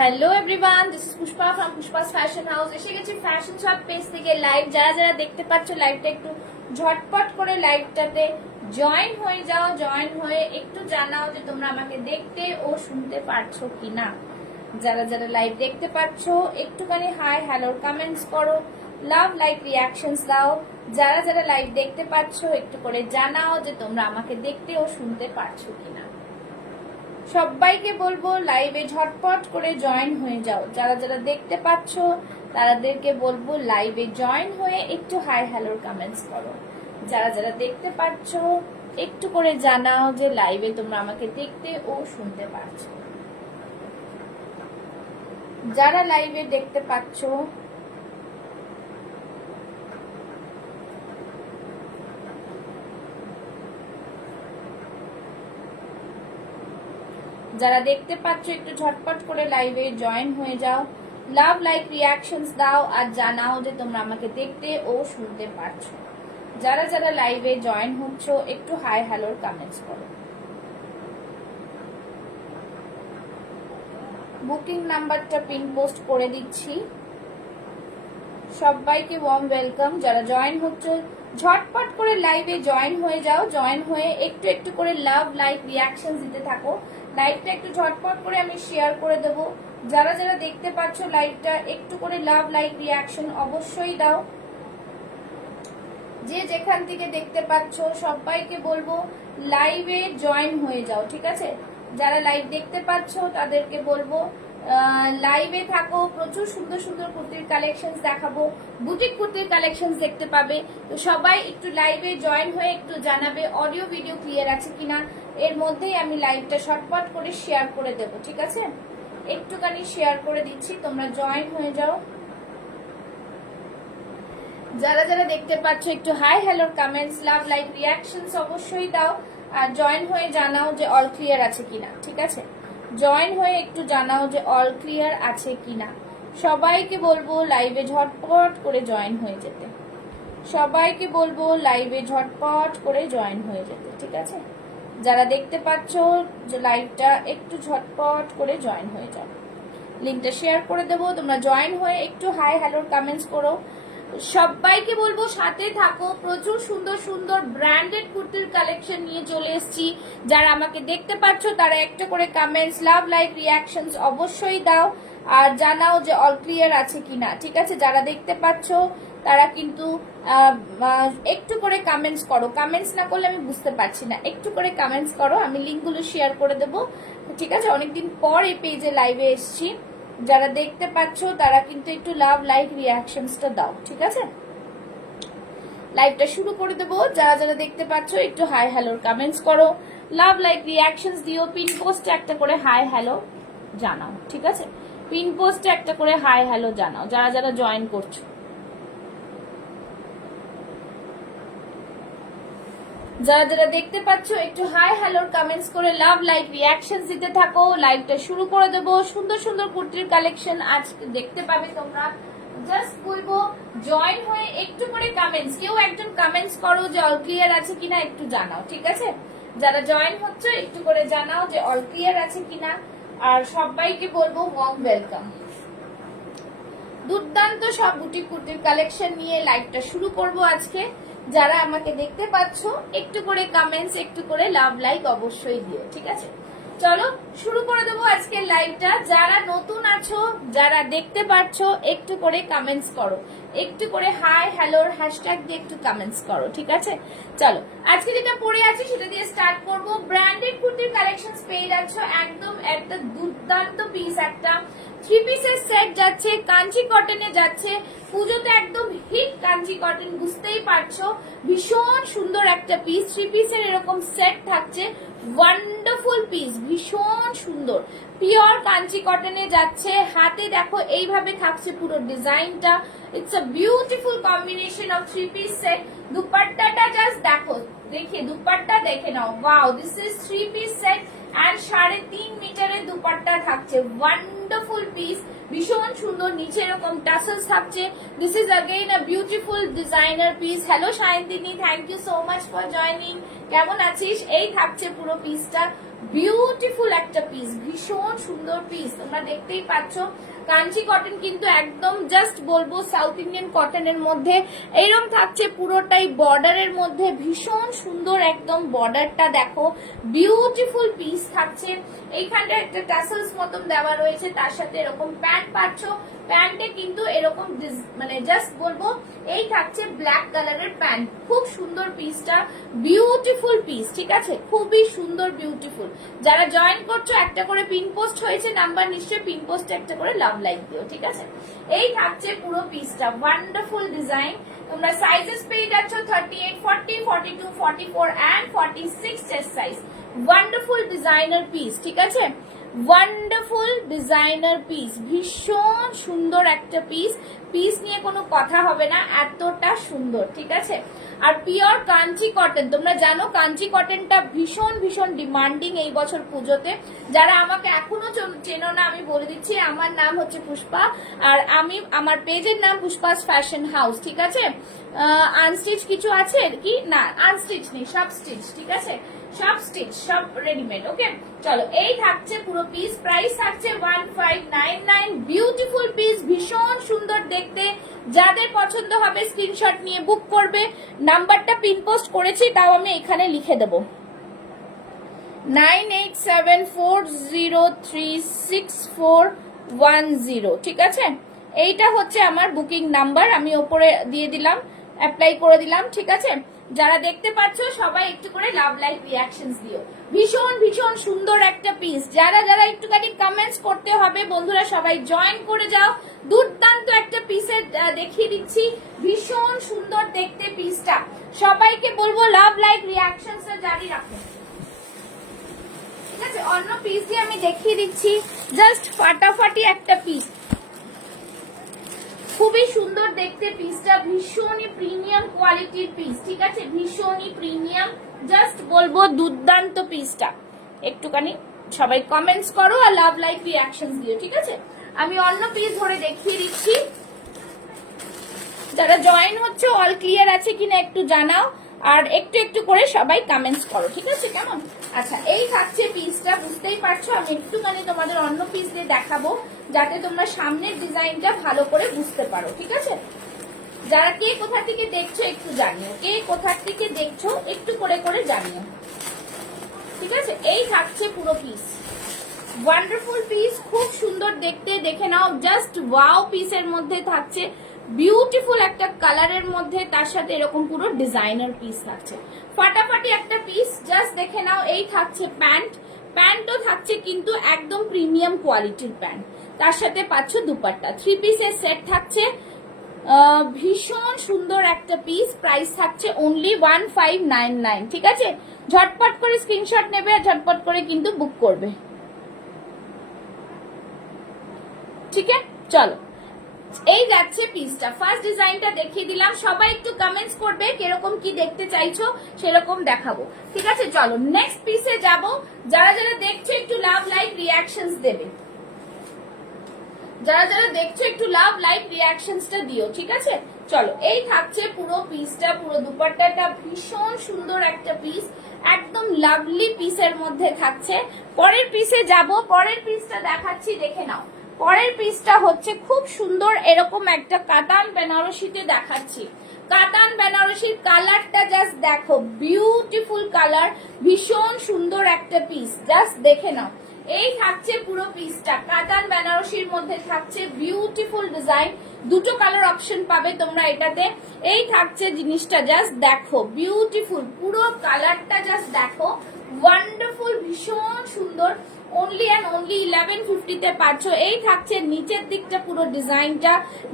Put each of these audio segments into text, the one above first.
Hello everyone, this is Pushpa from Pushpa's fashion house. এসে গেছি fashion shop page থেকে live. যারা যারা দেখতে পাচ্ছ লাইভটা একটু ঝটপট করে লাইভটাতে জয়েন হয়ে যাও। জয়েন হয়ে একটু জানাও যে তোমরা আমাকে দেখতে ও শুনতে পারছো কিনা। যারা যারা লাইভ দেখতে পাচ্ছ একটুখানি হাই হ্যালোর কমেন্টস করো, লাভ লাইক রিয়াকশনস দাও। যারা যারা লাইভ দেখতে পাচ্ছ একটু করে জানাও যে তোমরা আমাকে দেখতে ও শুনতে পারছো কিনা। সবাইকে বলবো লাইভে ঝটপট করে জয়েন হয়ে যাও। যারা যারা দেখতে পাচ্ছ তাদেরকে বলবো লাইভে জয়েন হয়ে একটু হাই হ্যালোর কমেন্টস করো। যারা যারা দেখতে পাচ্ছ একটু করে জানাও যে লাইভে তোমরা আমাকে দেখতে ও শুনতে পারছো। যারা লাইভে দেখতে পাচ্ছ যারা দেখতে পাচ্ছ একটু ঝটপট করে লাইভে জয়েন হয়ে যাও, লাভ লাইক রিয়াকশনস দাও আর জানাও যে তোমরা আমাকে দেখতে ও শুনতে পারছো। যারা যারা লাইভে জয়েন হচ্ছ একটু হাই হ্যালোর কমেন্টস করো। বুকিং নাম্বারটা পিন পোস্ট করে দিচ্ছি। সবাইকে ওয়ার্ম ওয়েলকাম। যারা জয়েন হচ্ছে ঝটপট করে লাইভে জয়েন হয়ে যাও। জয়েন হয়ে একটু একটু করে লাভ লাইক রিয়াকশন দিতে থাকো। লাইভটা একটু ঝটপট করে আমি শেয়ার করে দেব। যারা যারা দেখতে পাচ্ছ লাইভটা একটু করে লাভ লাইক রিয়াকশন অবশ্যই দাও। যে যেখান থেকে দেখতে পাচ্ছ সবাইকে বলবো লাইভে জয়েন হয়ে যাও, ঠিক আছে? যারা লাইভ দেখতে পাচ্ছ তাদেরকে বলবো লাইভে থাকো। প্রচুর সুন্দর সুন্দর কুর্তির কালেকশন দেখাবো, বুটিক কুর্তির কালেকশন দেখতে পাবে। তো সবাই একটু লাইভে জয়েন হয়ে একটু জানাবে অডিও ভিডিও ক্লিয়ার আছে কিনা। এর মধ্যেই আমি লাইভটা শর্টকাট করে শেয়ার করে দেব, ঠিক আছে? একটুখানি শেয়ার করে দিচ্ছি, তোমরা জয়েন হয়ে যাও। যারা যারা দেখতে পাচ্ছ একটু হাই হ্যালোর কমেন্টস, লাভ লাইক রিয়াকশনস অবশ্যই দাও আর জয়েন হয়ে জানাও যে অল ক্লিয়ার আছে কিনা, ঠিক আছে? জয়েন হয়ে একটু জানাও যে অল ক্লিয়ার আছে কিনা। সবাইকে বলবো লাইভে ঝটপট করে জয়েন হয়ে যেতে। সবাইকে বলবো লাইভে ঝটপট করে জয়েন হয়ে যেতে, ঠিক আছে? যারা দেখতে পাচ্ছ যে লাইভটা একটু ঝটপট করে জয়েন হয়ে যাও। লিঙ্কটা শেয়ার করে দেবো, তোমরা জয়েন হয়ে একটু হাই হ্যালোর কমেন্টস করো। সবাইকে বলবো সাথে থাকো। প্রচুর সুন্দর সুন্দর ব্র্যান্ডেড কুর্তির কালেকশন নিয়ে চলে এসেছি। যারা আমাকে দেখতে পাচ্ছ তারা একটা করে কমেন্টস, লাভ লাইক রিয়াকশনস অবশ্যই দাও আর জানাও যে অল ক্লিয়ার আছে কিনা, ঠিক আছে? যারা দেখতে পাচ্ছ তারা কিন্তু একটু করে কমেন্টস করো। কমেন্টস না করলে আমি বুঝতে পারছি না। একটু করে কমেন্টস করো, আমি লিঙ্কগুলো শেয়ার করে দেবো, ঠিক আছে? অনেকদিন পর এই পেজে লাইভে এসেছি। যারা দেখতে পাচ্ছ তারা কিন্তু একটু লাভ লাইক রিয়াকশনসটা দাও, ঠিক আছে? লাইভটা শুরু করে দেবো। যারা যারা দেখতে পাচ্ছ একটু হাই হ্যালোর কমেন্টস করো, লাভ লাইক রিয়াকশনস দিও। পিন পোস্টে একটা করে হাই হ্যালো জানাও, ঠিক আছে? পিন পোস্টে একটা করে হাই হ্যালো জানাও যারা যারা জয়েন করছো। যারা যারা দেখতে পাচ্ছ একটু হাই হ্যালোর কমেন্টস করে লাভ লাইক রিয়াকশন দিতে থাকো। লাইভটা শুরু করে দেবো। সুন্দর সুন্দর কুর্তির কালেকশন আজকে দেখতে পাবে তোমরা। জাস্ট বলবো জয়েন হয়ে একটু করে কমেন্টস, কেউ একজন কমেন্টস করো যে অল ক্লিয়ার আছে কিনা, একটু জানাও, ঠিক আছে? যারা জয়েন হচ্ছে একটু করে জানাও যে অল ক্লিয়ার আছে কিনা। আর সবাইকে বলবো ওয়ার্ম ওয়েলকাম। দুর্দান্ত সব বুটিক কুর্তির কালেকশন নিয়ে লাইভটা শুরু করব আজকে। যারা আমাকে দেখতে পাচ্ছ একটু করে কমেন্টস, একটু করে লাভ লাইক অবশ্যই দিও, ঠিক আছে? চলো শুরু করে দেবো আজকের লাইভটা। যারা নতুন আছো, যারা দেখতে পাচ্ছ একটু করে কমেন্টস করো, একটু করে হাই হ্যালোর হ্যাশট্যাগ দিয়ে একটু কমেন্টস করো, ঠিক আছে? চলো আজকে যেটা পরে আছি সেটা দিয়ে স্টার্ট করব। ব্র্যান্ডেড কুর্তির কালেকশনস পেয়ে যাচ্ছ একদম একটা দুর্দান্ত পিস, একটা থ্রি পিসের সেট যাচ্ছে, কাঞ্চি কটনে যাচ্ছে। পুজোতে একদম হিট কাঞ্চি কটন, বুঝতেই পারছো। ভীষণ সুন্দর একটা পিস, থ্রি পিসের এরকম সেট থাকছে। ওয়ান্ডারফুল পিস, ভীষণ সুন্দর পিওর কাঞ্চি কটনে যাচ্ছে। হাতে দেখো এইভাবে থাকছে পুরো ডিজাইনটা। It's a beautiful combination of three piece set. দুপাট্টাটা জাস্ট দেখো, দেখে দুপাট্টা দেখে নাও। Wow, this is three piece set and 3.5 মিটারের দুপাট্টা থাকছে। ওয়ান্ডারফুল পিস, ভীষণ সুন্দর। নিচে এরকম টাসেলস থাকছে। This is again a beautiful designer piece. Hello Sayantini, thank you so much for joining. কেমন আছিস? এই থাকছে পুরো পিসটা, বিউটিফুল একটা পিস, ভীষণ সুন্দর পিস। তোমরা দেখতেই পাচ্ছ কাঞ্চি কটন কিন্তু একদম জাস্ট বলবো সাউথ ইন্ডিয়ান কটনের মধ্যে। এইরকম থাকছে পুরোটাই বর্ডারের মধ্যে, ভীষণ সুন্দর একদম বর্ডারটা দেখো, বিউটিফুল পিস থাকছে। এইখানটা একটা টাসেলস মতন দেওয়া রয়েছে, তার সাথে এরকম প্যান্ট পাচ্ছ। প্যান্টে কিন্তু এরকম মানে জাস্ট বলবো এই থাকছে ব্ল্যাক কালারের প্যান্ট। খুব সুন্দর পিসটা, বিউটিফুল পিস, ঠিক আছে, খুবই সুন্দর বিউটিফুল। যারা জয়েন করছো একটা করে পিন পোস্ট হয়েছে, নাম্বার নিশ্চয়ই পিন পোস্টে একটা করে লাভ লাইক দিও, ঠিক আছে। এই থাকছে পুরো পিসটা, ওয়ান্ডারফুল ডিজাইন। তোমরা সাইজেস পেয়ে যাচ্ছ 38, 40, 42, 44 and 46 chest size. Wonderful designer piece, ঠিক আছে, ওয়ান্ডারফুল ডিজাইনার পিস, ভীষণ সুন্দর একটা পিস। পিস নিয়ে কোনো কথা হবে না, এতটা সুন্দর, ঠিক আছে। আর পিওর কাঞ্চি কটন, তোমরা জানো কাঞ্চি কটনটা ভীষণ ভীষণ ডিমান্ডিং এই বছর পুজোতে। যারা আমাকে এখনো চেনো না, আমি বলে দিচ্ছি, আমার নাম হচ্ছে পুষ্পা, আর আমি আমার পেজের নাম পুষ্পাস ফ্যাশন হাউস, ঠিক আছে। আনস্টিচ কিছু আছে কি? না, আনস্টিচ নেই, সব স্টিচ, ঠিক আছে, সব স্টিচ, সব রেডিমেড। ওকে, চলো, এই থাকছে পুরো পিস। প্রাইস থাকছে 1599। বিউটিফুল পিস, ভীষণ সুন্দর দেখতে। যাদের পছন্দ হবে স্ক্রিনশট নিয়ে বুক করবে। নাম্বারটা পিন পোস্ট করেছি, তাও আমি এখানে লিখে দেবো, 9874036410, ঠিক আছে। এইটা হচ্ছে আমার বুকিং নাম্বার, আমি ওপরে দিয়ে দিলাম, অ্যাপ্লাই করে দিলাম, ঠিক আছে। যারা দেখতে পাচ্ছ সবাই একটু করে লাভ লাইক রিয়াকশনস দিও। ভীষণ ভীষণ সুন্দর একটা পিস। যারা যারা একটুখানি কমেন্টস করতে হবে বন্ধুরা, সবাই জয়েন করে যাও। দুর্দান্ত একটা পিসের দেখিয়ে দিচ্ছি, ভীষণ সুন্দর দেখতে পিসটা। সবাইকে বলবো লাভ লাইক রিয়াকশনসটা জারি রাখো, ঠিক আছে। অন্য পিস দিয়ে আমি দেখিয়ে দিচ্ছি, জাস্ট ফাটাফাটি একটা পিস, খুবই সুন্দর দেখতে পিসটা, ভীষণই প্রিমিয়াম কোয়ালিটির পিস, ঠিক আছে, ভীষণই প্রিমিয়াম, জাস্ট বলবো দুর্দান্ত পিসটা। একটুখানি সবাই কমেন্টস করো আর লাভ লাইক রিয়াকশনস দিও, ঠিক আছে। আমি অন্য পিস ধরে দেখিয়ে দিচ্ছি। যারা জয়েন হচ্ছে অল ক্লিয়ার আছে কিনা একটু জানাও, আর একটু একটু করে সবাই কমেন্টস করো, ঠিক আছে, কেমন? আচ্ছা, এই থাকছে পিসটা, বুঝতেই পারছো। আমি একটুখানি তোমাদের অন্য পিস দিয়ে দেখাবো, যাতে তোমরা সামনের ডিজাইনটা ভালো করে বুঝতে পারো, ঠিক আছে। যারা কে কোথা থেকে দেখছো একটু জানিও, কে কোথা থেকে দেখছো একটু করে করে জানিও, ঠিক আছে। এই থাকছে পুরো পিস, ওয়ান্ডারফুল পিস, খুব সুন্দর দেখতে, দেখে নাও, জাস্ট ওয়াও। পিসের মধ্যে থাকছে বিউটিফুল একটা কালারের মধ্যে, তার সাথে এরকম পুরো ডিজাইনার পিস থাকছে, ফাটাফাটি একটা পিস, জাস্ট দেখে নাও। এই থাকছে প্যান্ট, প্যান্টও থাকছে কিন্তু একদম প্রিমিয়াম কোয়ালিটির প্যান্ট, তার সাথে পাচ্ছ দুপাট্টা, 3 পিসের সেট থাকছে। ভীষণ সুন্দর একটা পিস। প্রাইস থাকছে অনলি 1599, ঠিক আছে। ঝটপট করে স্ক্রিনশট নেবে আর ঝটপট করে কিন্তু বুক করবে, ঠিক আছে। চলো, এই যাচ্ছে পিসটা, ফার্স্ট ডিজাইনটা দেখিয়ে দিলাম। সবাই একটু কমেন্টস করবে কিরকম কি দেখতে চাইছো, সেরকম দেখাবো, ঠিক আছে। চলো নেক্সট পিসে যাব। যারা যারা দেখছো একটু লাভ লাইক রিয়াকশনস দেবে, যারা যারা দেখছো একটু লাভ লাইক রিয়াকশনসটা দিও, ঠিক আছে। চলো, এই থাকছে পুরো পিসটা, পুরো দুপাট্টাটা ভীষণ সুন্দর একটা পিস, একদম লাভলি পিসের মধ্যে থাকছে। পরের পিসে যাব, পরের পিসটা দেখাচ্ছি, দেখে নাও। পরের পিসটা হচ্ছে খুব সুন্দর, এরকম একটা কাতান বেনারসিতে দেখাচ্ছি। কাতান বেনারসির কালারটা জাস্ট দেখো, বিউটিফুল কালার, ভীষণ সুন্দর একটা পিস, জাস্ট দেখে নাও। এই থাকছে পুরো পিসটা, কাতান বেনারসির মধ্যে থাকছে বিউটিফুল ডিজাইন, দুটো কালার অপশন পাবে তোমরা এটাতে। এই থাকছে জিনিসটা, জাস্ট দেখো, বিউটিফুল, পুরো কালারটা জাস্ট দেখো, ওয়ান্ডারফুল, ভীষণ সুন্দর। অনলি অ্যান্ড অনলি 1150 তে পাচ্ছ। এই থাকছে নিচের দিকটা, পুরো ডিজাইনটা,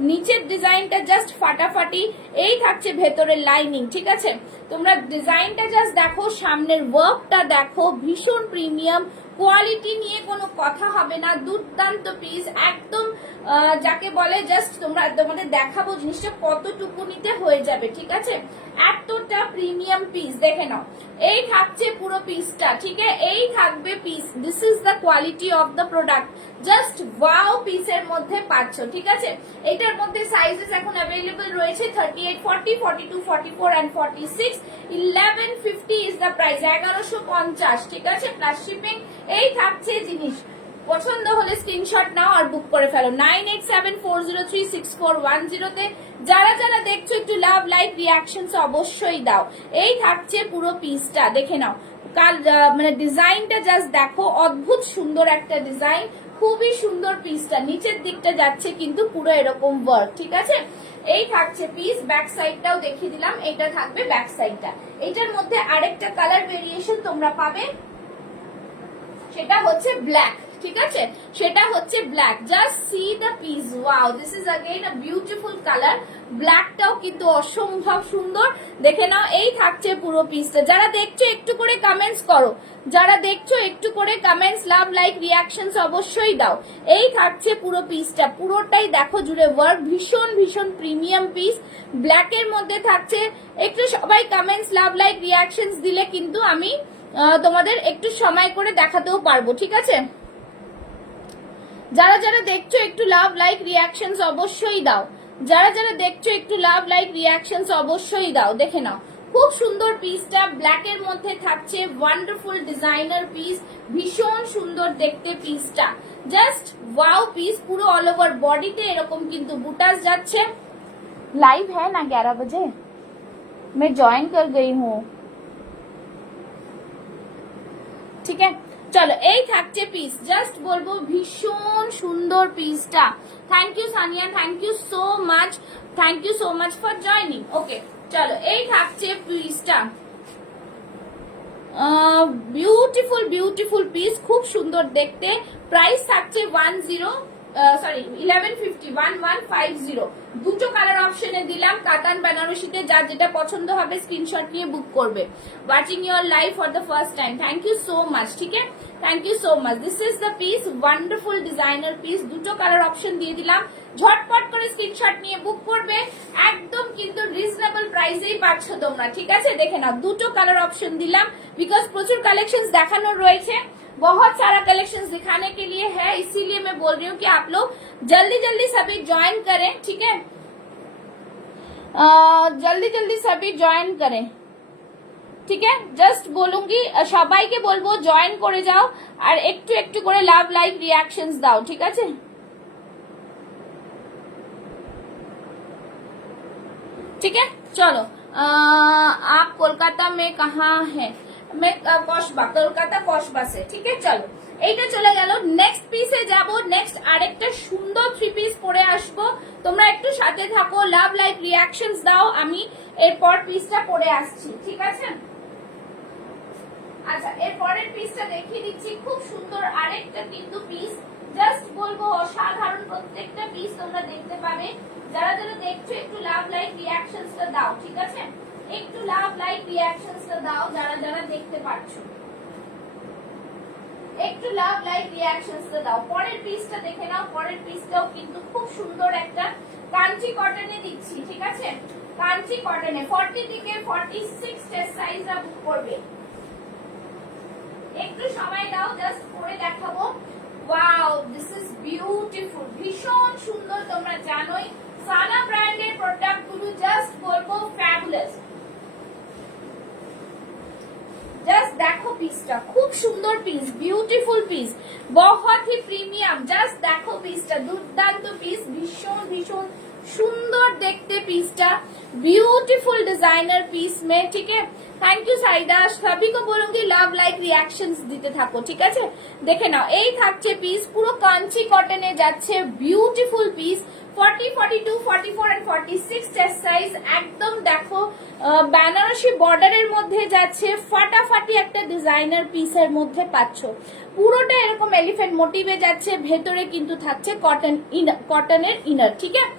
নিচের ডিজাইনটা জাস্ট ফাটাফাটি। এই থাকছে ভেতরের লাইনিং, ঠিক আছে। তোমরা ডিজাইনটা জাস্ট দেখো, সামনের ওয়ার্কটা দেখো, ভীষণ প্রিমিয়াম, কোয়ালিটি নিয়ে কোনো কথা হবে না, দুর্দান্ত পিস একদম, যাকে বলে জাস্ট তোমাদের দেখাবো জিনিসটা কতটুকু নিতে হয়ে যাবে, ঠিক আছে? এতটা প্রিমিয়াম পিস দেখে নাও, এই থাকছে পুরো পিসটা, ঠিক আছে? এই থাকবে piece, this is the quality of the product, just wow পিসের মধ্যে পাচ্ছ, ঠিক আছে? এটার মধ্যে সাইজেস এখন অ্যাভেলেবল রয়েছে 38, 40, 42, 44 and 46, 1150 ইজ দ্য প্রাইস, 1150, ঠিক আছে? Plus shipping. এই থাকছে জিনিস, পছন্দ হলে স্ক্রিনশট নাও আর বুক করে ফেলো 9874036410 তে। যারা যারা দেখছো একটু লাভ লাইক রিয়াকশনস অবশ্যই দাও। এই থাকছে পুরো পিসটা, দেখে নাও, কাল মানে ডিজাইনটা জাস্ট দেখো, অদ্ভুত সুন্দর একটা ডিজাইন, খুবই সুন্দর পিসটা, নিচের দিকটা যাচ্ছে কিন্তু পুরো এরকম ওয়ার্ক, ঠিক আছে? এই থাকছে পিস, ব্যাক সাইডটাও দেখিয়ে দিলাম, এটা থাকবে ব্যাক সাইডটা। এটার মধ্যে আরেকটা কালার ভেরিয়েশন তোমরা পাবে, সেটা হচ্ছে ব্ল্যাক, ঠিক আছে? সেটা হচ্ছে black, just see the piece, wow, this is again a beautiful colour, ব্ল্যাকটাও কিন্তু অসম্ভব সুন্দর, দেখে নাও। এই থাকছে পুরো পিসটা, যারা দেখছো একটু করে কমেন্টস করো, যারা দেখছো একটু করে কমেন্টস, লাভ লাইক রিয়াকশনস অবশ্যই দাও। এই থাকছে পুরো পিসটা, পুরোটাই দেখো জুড়ে ওয়ার্ক, ভীষণ ভীষণ প্রিমিয়াম পিস, ব্ল্যাকের মধ্যে থাকছে। একটু সবাই কমেন্টস লাভ লাইক রিয়াকশনস দিলে কিন্তু আমি তোমাদের একটু সময় করে দেখাতেও পারবো, ঠিক আছে? যারা যারা দেখছো একটু লাভ লাইক রিয়াকশনস অবশ্যই দাও, যারা যারা দেখছো একটু লাভ লাইক রিয়াকশনস অবশ্যই দাও। দেখে নাও, খুব সুন্দর পিসটা, ব্ল্যাকের মধ্যে থাকছে, ওয়ান্ডারফুল ডিজাইনার পিস, ভীষণ সুন্দর দেখতে পিসটা, জাস্ট ওয়াও পিস, পুরো অল ওভার বডিতে এরকম কিন্তু বুটাস যাচ্ছে। लाइव है ना 11 बजे, मैं ज्वाइन कर गई हूँ, ঠিক আছে? চলো, এই থাকছে পিস, জাস্ট বলবো ভীষণ সুন্দর পিসটা। Thank you Sania, thank you so much, thank you so much for joining. Okay, চলো, এই থাকছে পিসটা, বিউটিফুল বিউটিফুল পিস, খুব সুন্দর দেখতে। প্রাইস থাকছে 1150, দুটো কালার অপশনে দিলাম, কাতান বেনারসিতে, যার যেটা পছন্দ হবে স্ক্রিনশট নিয়ে বুক করবে। Watching your live for the first time, thank you so much, ঠিক আছে? Thank you so much, this is the piece, wonderful designer piece, দুটো কালার অপশন দিয়ে দিলাম, ঝটপট করে স্ক্রিনশট নিয়ে বুক করবে, একদম কিন্তু রিজনেবল প্রাইসেই পাচ্ছ তোমরা, ঠিক আছে? দেখে নাও, দুটো কালার অপশন দিলাম, বিকজ প্রচুর কালেকশন দেখানোর রয়েছে, बहुत सारा कलेक्शंस दिखाने के लिए है, इसीलिए मैं बोल रही हूँ कि आप लोग जल्दी जल्दी सभी ज्वाइन करें, ठीक है? जल्दी जल्दी सभी ज्वाइन करें, ঠিক আছে? জাস্ট বলুঙ্গি, সবাইকে বলবো জয়েন করে যাও, আর একটু একটু করে লাভ লাইক রিয়াকশনস দাও, ঠিক আছে? ठीक है, चलो, आप कोलकाता में कहाँ है? मैं কসবা, কলকাতা কসবা সে, ঠিক আছে? চলো, এইটা চলে গেল, নেক্সট পিসে যাব, নেক্সট আরেকটা সুন্দর থ্রি পিস পরে আসবো, তোমরা একটু সাথে থাকো, লাভ লাইক রিয়াকশনস দাও, আমি এরপর পিসটা পরে আসছি, ঠিক আছে? আচ্ছা, এর পরের পিসটা দেখিয়ে দিচ্ছি, খুব সুন্দর আরেকটা কিন্তু পিস, জাস্ট বলবো অসাধারণ প্রত্যেকটা পিস তোমরা দেখতে পাবে। যারা যারা দেখছো একটু লাভ লাইক রিয়াকশনসটা দাও, ঠিক আছে? একটু লাভ লাইক রিয়াকশনসটা দাও, যারা যারা দেখতে পাচ্ছো একটু লাভ লাইক রিয়াকশনসটা দাও। পরের পিসটা দেখে নাও, পরের পিসটাও কিন্তু খুব সুন্দর একটা কাঞ্চি কটনে দিচ্ছি, ঠিক আছে? কাঞ্চি কটনে 40 থেকে 46 চেস্ট সাইজটা বুক করবে, একটু সময় দাও, জাস্ট পরে দেখাবো। ওয়াও, দিস ইজ বিউটিফুল, ভীষণ সুন্দর, তোমরা জানোই সানা ব্র্যান্ডের প্রোডাক্ট গুলো জাস্ট বলবো ফ্যাবুলাস। জাস্ট দেখো পিসটা, খুব সুন্দর পিস, বিউটিফুল পিস, बहुत ही প্রিমিয়াম, জাস্ট দেখো পিসটা, দুর্দান্ত পিস, ভীষণ ভীষণ সুন্দর দেখতে পিসটা, ब्यूटीफुल डिजाइनर पीस में, ठीक है? थैंक यू साइदा, सभी को बोलूंगी लाभ लाइक रिएक्शंस দিতে থাকো, ঠিক আছে? দেখে নাও, এই থাকছে পিস, পুরো কাঞ্চি কটনে যাচ্ছে, beautiful piece, 40, 42, 44 and 46 chest size, একদম দেখো বেনারসি বর্ডারের মধ্যে যাচ্ছে, ফাটাফাটি একটা ডিজাইনার পিসের মধ্যে পাচ্ছ, পুরোটা এরকম এলিফ্যান্ট মোটিভে যাচ্ছে, ভেতরে কিন্তু থাকছে কটনের ইনার, ঠিক আছে?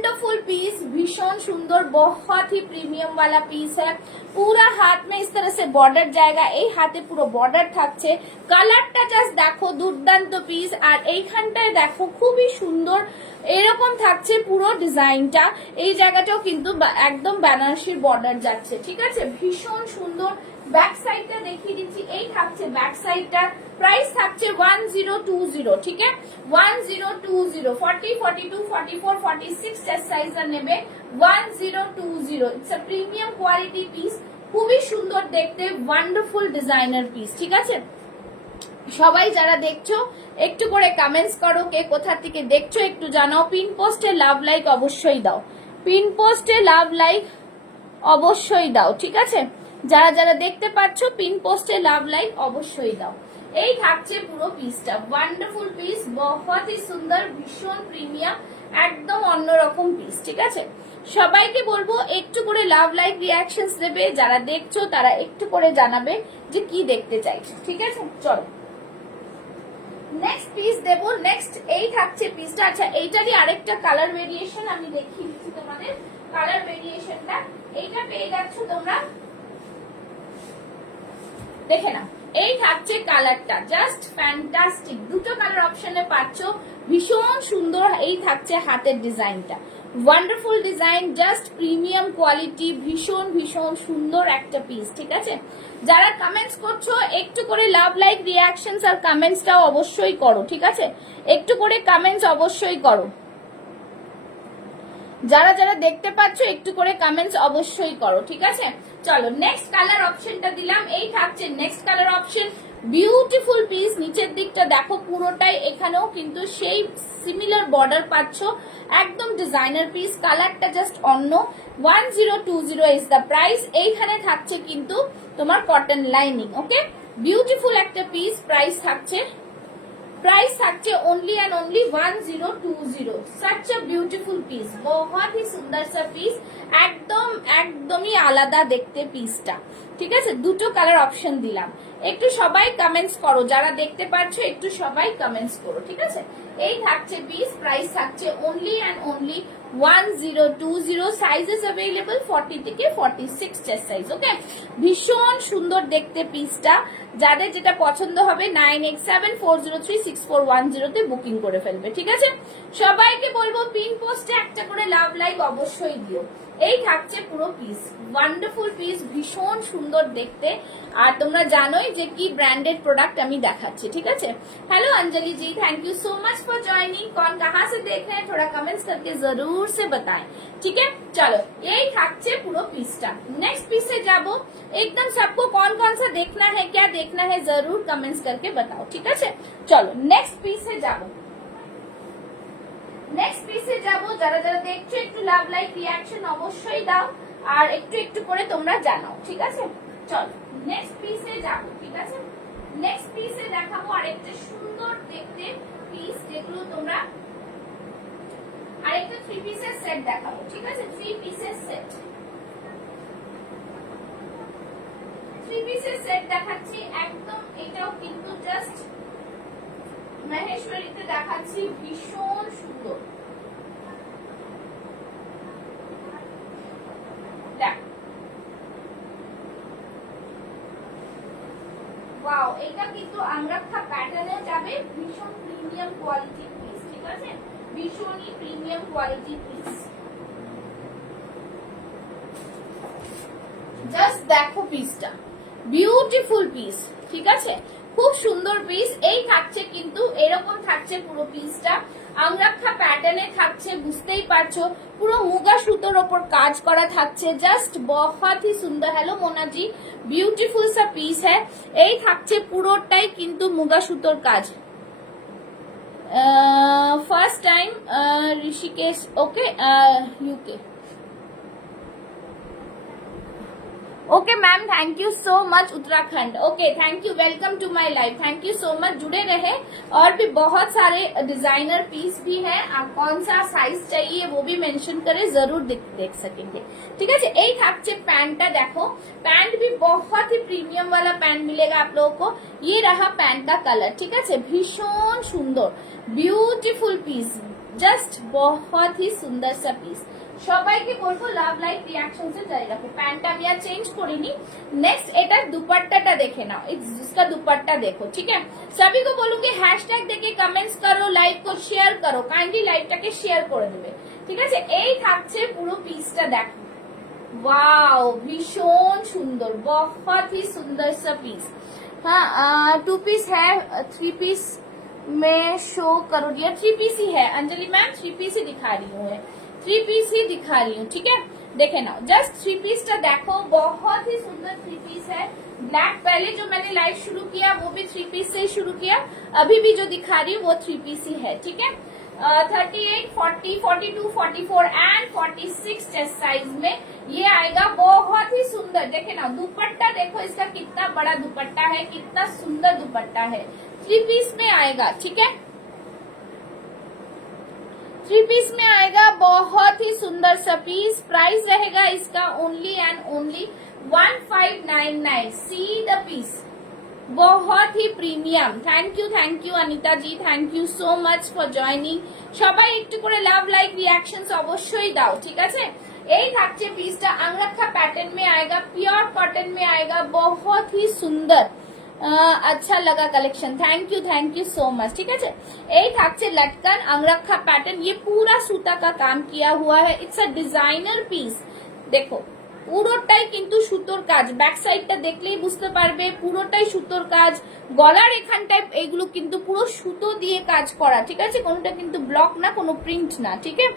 वंडरफुल पीस, भीषण सुंदर, बहुत ही प्रीमियम वाला पीस है। पूरा हाथ में इस तरह से बॉर्डर जाएगा, এই হাতে পুরো বর্ডার থাকছে। কালারটা জাস্ট দেখো, দুর্দান্ত পিস। আর এইখানটায় দেখো খুবই সুন্দর এরকম থাকছে পুরো ডিজাইনটা। এই জায়গাটাও কিন্তু একদম বেনারসির বর্ডার যাচ্ছে, ঠিক আছে, ভীষণ সুন্দর। ব্যাক সাইডটা দেখিয়ে দিচ্ছি, এই থাকছে ব্যাক সাইডটা। প্রাইস থাকছে 1020, ঠিক আছে, 1020, 40, 42, 44, 46 চেস্ট সাইজটা নেবে 1020। It's a premium quality piece, খুবই সুন্দর দেখতে, ওয়ান্ডারফুল ডিজাইনার পিস, ঠিক আছে। সবাই যারা দেখছো একটু করে কমেন্টস করো, কে কোথা থেকে দেখছো একটু জানাও। পিন পোস্টে লাভ লাইক অবশ্যই দাও, পিন পোস্টে লাভ লাইক অবশ্যই দাও, ঠিক আছে। যারা যারা দেখতে পাচ্ছ পিন পোস্টে লাভ লাইক অবশ্যই দাও। এই থাকছে পুরো পিসটা, ওয়ান্ডারফুল পিস, বহুত হি সুন্দর, ভীষণ প্রিমিয়াম, একদম অন্যরকম পিস, ঠিক আছে। সবাইকে বলবো একটু করে লাভ লাইক রিয়াকশনস দেবে, যারা দেখছো তারা একটু করে জানাবে যে কি দেখতে চাইছো, ঠিক আছে। চলো নেক্সট পিস দেবো। নেক্সট এই থাকছে পিসটা। আচ্ছা, এইটারই আরেকটা কালার ভেরিয়েশন আমি দেখিয়ে দিচ্ছি তোমাদের। কালার ভেরিয়েশনটা এইটা পেয়ে যাচ্ছ তোমরা, দেখে না, এই থাকছে কালারটা, জাস্ট ফ্যান্টাস্টিক। দুটো কালার অপশনে পাচ্ছ, ভীষণ সুন্দর। এই থাকছে হাতের ডিজাইনটা, wonderful design, just premium quality, ভীষণ ভীষণ সুন্দর একটা পিস, ঠিক আছে। যারা কমেন্টস করছো একটু করে লাভ লাইক রিয়াকশনস আর কমেন্টসটাও অবশ্যই করো, ঠিক আছে, একটু করে কমেন্টস অবশ্যই করো। যারা যারা দেখতে পাচ্ছ একটু করে কমেন্টস অবশ্যই করো, ঠিক আছে। চলো নেক্সট কালার অপশনটা দিলাম, এই থাকছে next colour option. Beautiful piece, নিচের দিকটা দেখো পুরোটাই, এখানেও কিন্তু সেই সিমিলার বর্ডার পাচ্ছ, একদম ডিজাইনার পিস, কালারটা জাস্ট অন্য। 1020 ইজ দ্য প্রাইস। এইখানে থাকছে কিন্তু তোমার কটন লাইনিং, ওকে, বিউটিফুল একটা পিস। প্রাইস থাকছে only and only 1020। Such a beautiful piece, बहुत ही सुंदर सा पीस, একদম ही আলাদা দেখতে পিসটা, ঠিক আছে। দুটো কালার অপশন দিলাম, একটু সবাই কমেন্টস করো, যারা দেখতে পাচ্ছ একটু সবাই কমেন্টস করো, ঠিক আছে। এই থাকছে পিস, প্রাইস থাকছে only and only 1020। Sizes available 40 থেকে 46 চেস্ট সাইজ, ওকে। ভীষণ সুন্দর দেখতে পিসটা, যাদের যেটা পছন্দ হবে 9874036410 তে বুকিং করে ফেলবে, ঠিক আছে। সবাইকে বলবো পিন পোস্টে একটা করে লাভ লাইক অবশ্যই দিও। এই থাকছে পুরো পিস, ওয়ান্ডারফুল পিস, ভীষণ সুন্দর দেখতে। আর তোমরা জানোই যে কি ব্র্যান্ডেড প্রোডাক্ট আমি দেখাচ্ছি, ঠিক আছে। Hello Anjali ji, thank you so much for joining. कौन कहाँ से देख रहे हैं थोड़ा कमेंट्स करके जरूर से बताएं, ठीक है। चलो यही থাকছে পুরো পিসটা। नेक्स्ट पीस से जाबो, एकदम सबको कौन कौन सा देखना है, क्या देखना है, जरूर कमेंट्स करके बताओ, ठीक है। चलो नेक्स्ट पीस से जाबो, नेक्स्ट পিসে যাব। যারা যারা দেখছো একটু লাভ লাইক রিঅ্যাকশন অবশ্যই দাও, আর একটু একটু করে তোমরা জানাও, ঠিক আছে। চলো নেক্সট পিসে যাব, ঠিক আছে। নেক্সট পিসে দেখাবো আরেকটা সুন্দর দেখতে পিস, যেগুলো তোমরা আরেকটা 3 পিসের সেট দেখাবো, ঠিক আছে। 3 পিসের সেট, 3 পিসের সেট দেখাচ্ছি একদম। এটাও কিন্তু জাস্ট মহেশ্বরীতে দেখাচ্ছি, ভীষণ সুন্দর। ওয়াও, এটা কিন্তু আমরাক্ষা প্যাটার্নে যাবে, ভীষণ প্রিমিয়াম কোয়ালিটি পিস, ঠিক আছে, ভীষণই প্রিমিয়াম কোয়ালিটি পিস। জাস্ট দেখো পিসটা, বিউটিফুল পিস, ঠিক আছে, খুব সুন্দর পিস। এই থাকছে কিন্তু এরকম থাকছে পুরো পিসটা, আমরাক্ষা প্যাটার্নে থাকছে, বুঝতেই পারছো, পুরো মুগা সুতোর ওপর কাজ করা থাকছে, জাস্ট बहुत ही সুন্দর। হ্যালো মোনাজি, বিউটিফুল সা পিস হ্যাঁ। এই থাকছে পুরোটাই কিন্তু মুগা সুতোর কাজ। First time Rishikesh, okay, UK, okay ma'am, thank you so much Uttarakhand, okay, thank you, welcome to my live, thank you so much. जुड़े रहे, और भी बहुत सारे डिजाइनर पीस भी हैं, आप कौन सा साइज चाहिए वो भी मेंशन करें, जरूर देख सकेंगे, ठीक है। এই থাকছে প্যান্টটা, দেখো पैंट भी बहुत ही प्रीमियम वाला पैंट मिलेगा आप लोगों को। ये रहा पैंट का कलर, ठीक है, भीषण सुंदर ब्यूटीफुल पीस, জাস্ট বহুত হি সুন্দর সা পিস। সবাইকে বলবো লাভ লাইক রিয়াকশন से जारी रखो। पैंट আমি আর চেঞ্জ করিনি। नेक्स्ट এটা दुपट्टाটা দেখে নাও, इसका दुपट्टा देखो, ठीक है। सभी को बोलूंगी हैशटैग देके कमेंट्स करो, लाइव को शेयर करो, काइंडली लाइভটাকে শেয়ার করে দেবে, ঠিক আছে। এই থাকছে পুরো পিসটা দেখো, वाओ भीषण सुंदर, बहुत ही सुंदर सा पीस। हाँ 2 पीस है, 3 पीस में शो करो डियर, 3 पीस ही है अंजलि मैम, 3 पीस ही दिखा रही हूँ, 3 पीस ही दिखा रही हूँ, ठीक है। देखे ना जस्ट 3 पीस टा देखो, बहुत ही सुंदर 3 पीस है। ब्लैक पहले जो मैंने लाइव शुरू किया वो भी 3 पीस से ही शुरू किया, अभी भी जो दिखा रही हूँ वो 3 पीस ही है, ठीक है। 38, 40, 42, 44 एंड 46 चेस्ट साइज में ये आएगा, बहुत ही सुंदर। देखे ना दुपट्टा देखो इसका कितना बड़ा दुपट्टा है, कितना सुंदर दुपट्टा है। 3 पीस में आएगा, ठीक है, 3 पीस में आएगा, बहुत ही सुंदर सा पीस। प्राइस रहेगा इसका only and only 1599। See the piece, बहुत ही premium. Thank you Anita ji, thank you so much for joining. সবাই একটু করে লাভ লাইক রিঅ্যাকশনস অবশ্যই দাও, ঠিক আছে। এই থাকছে পিসটা, अंगरखा पैटर्न में आएगा, प्योर कॉटन में आएगा, बहुत ही सुंदर। अच्छा लगा collection, thank you so much, ठीक है। এই থাকছে लटकन अंगरखा पैटर्न, ये पूरा सूता का काम किया हुआ है, इट्स अ डिजाइनर पीस। देखो পুরোটাই কিন্তু সুতোর কাজ, ব্যাক সাইডটা দেখলেই বুঝতে পারবে পুরোটাই সুতোর কাজ। গলার এখানটায় এগুলো কিন্তু পুরো সুতো দিয়ে কাজ করা, ঠিক আছে, কোনটা কিন্তু ব্লক না, কোনো প্রিন্ট না, ठीक है।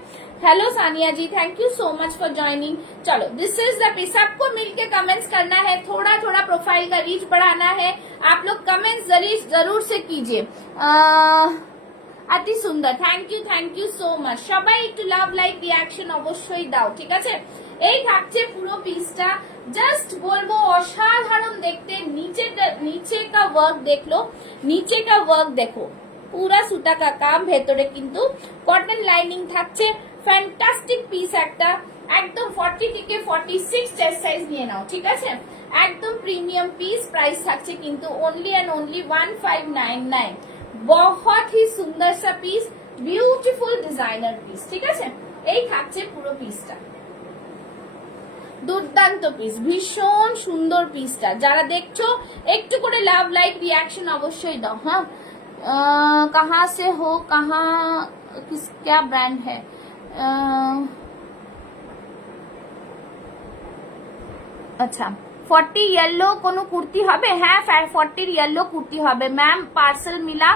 Hello Sania ji, thank you so much for joining. चलो दिस इज द पीस, सबको मिलके कमेंट्स करना है, थोड़ा थोड़ा प्रोफाइल का रीच बढ़ाना है, आप लोग कमेंट्स जरूर से कीजिए। अति सुंदर, थैंक यू सो मच। সবাই একটু লাভ লাইক রিঅ্যাকশন অবশ্যই দাও, ঠিক আছে। এই থাকছে পুরো পিসটা, জাস্ট বলবো অসাধারণ দেখতে। नीचे का वर्क देख लो, नीचे का वर्क देखो, पूरा सूता का काम, ভেতরে কিন্তু কটন লাইনিং থাকছে। ফ্যান্টাস্টিক পিস একটা, একদম 40 থেকে 46 চেস্ট সাইজ নিয়ে নাও, ঠিক আছে। একদম প্রিমিয়াম পিস, প্রাইস থাকছে কিন্তু ओनली एंड ओनली 1599। बहुत ही सुंदर सा पीस, ब्यूटीफुल डिजाइनर पीस, ঠিক আছে। এই থাকছে পুরো পিসটা, দুর্দান্ত পিস, ভীষণ সুন্দর পিসটা। যারা দেখছো একটু করে লাভ লাইক রিঅ্যাকশন অবশ্যই দাও। হ্যাঁ कहाँ से हो, कहाँ किस क्या ब्रांड है? अच्छा 40 येलो কোনো কুর্তি হবে? হ্যাঁ 40 येलो কুর্তি হবে मैम, पार्सल मिला,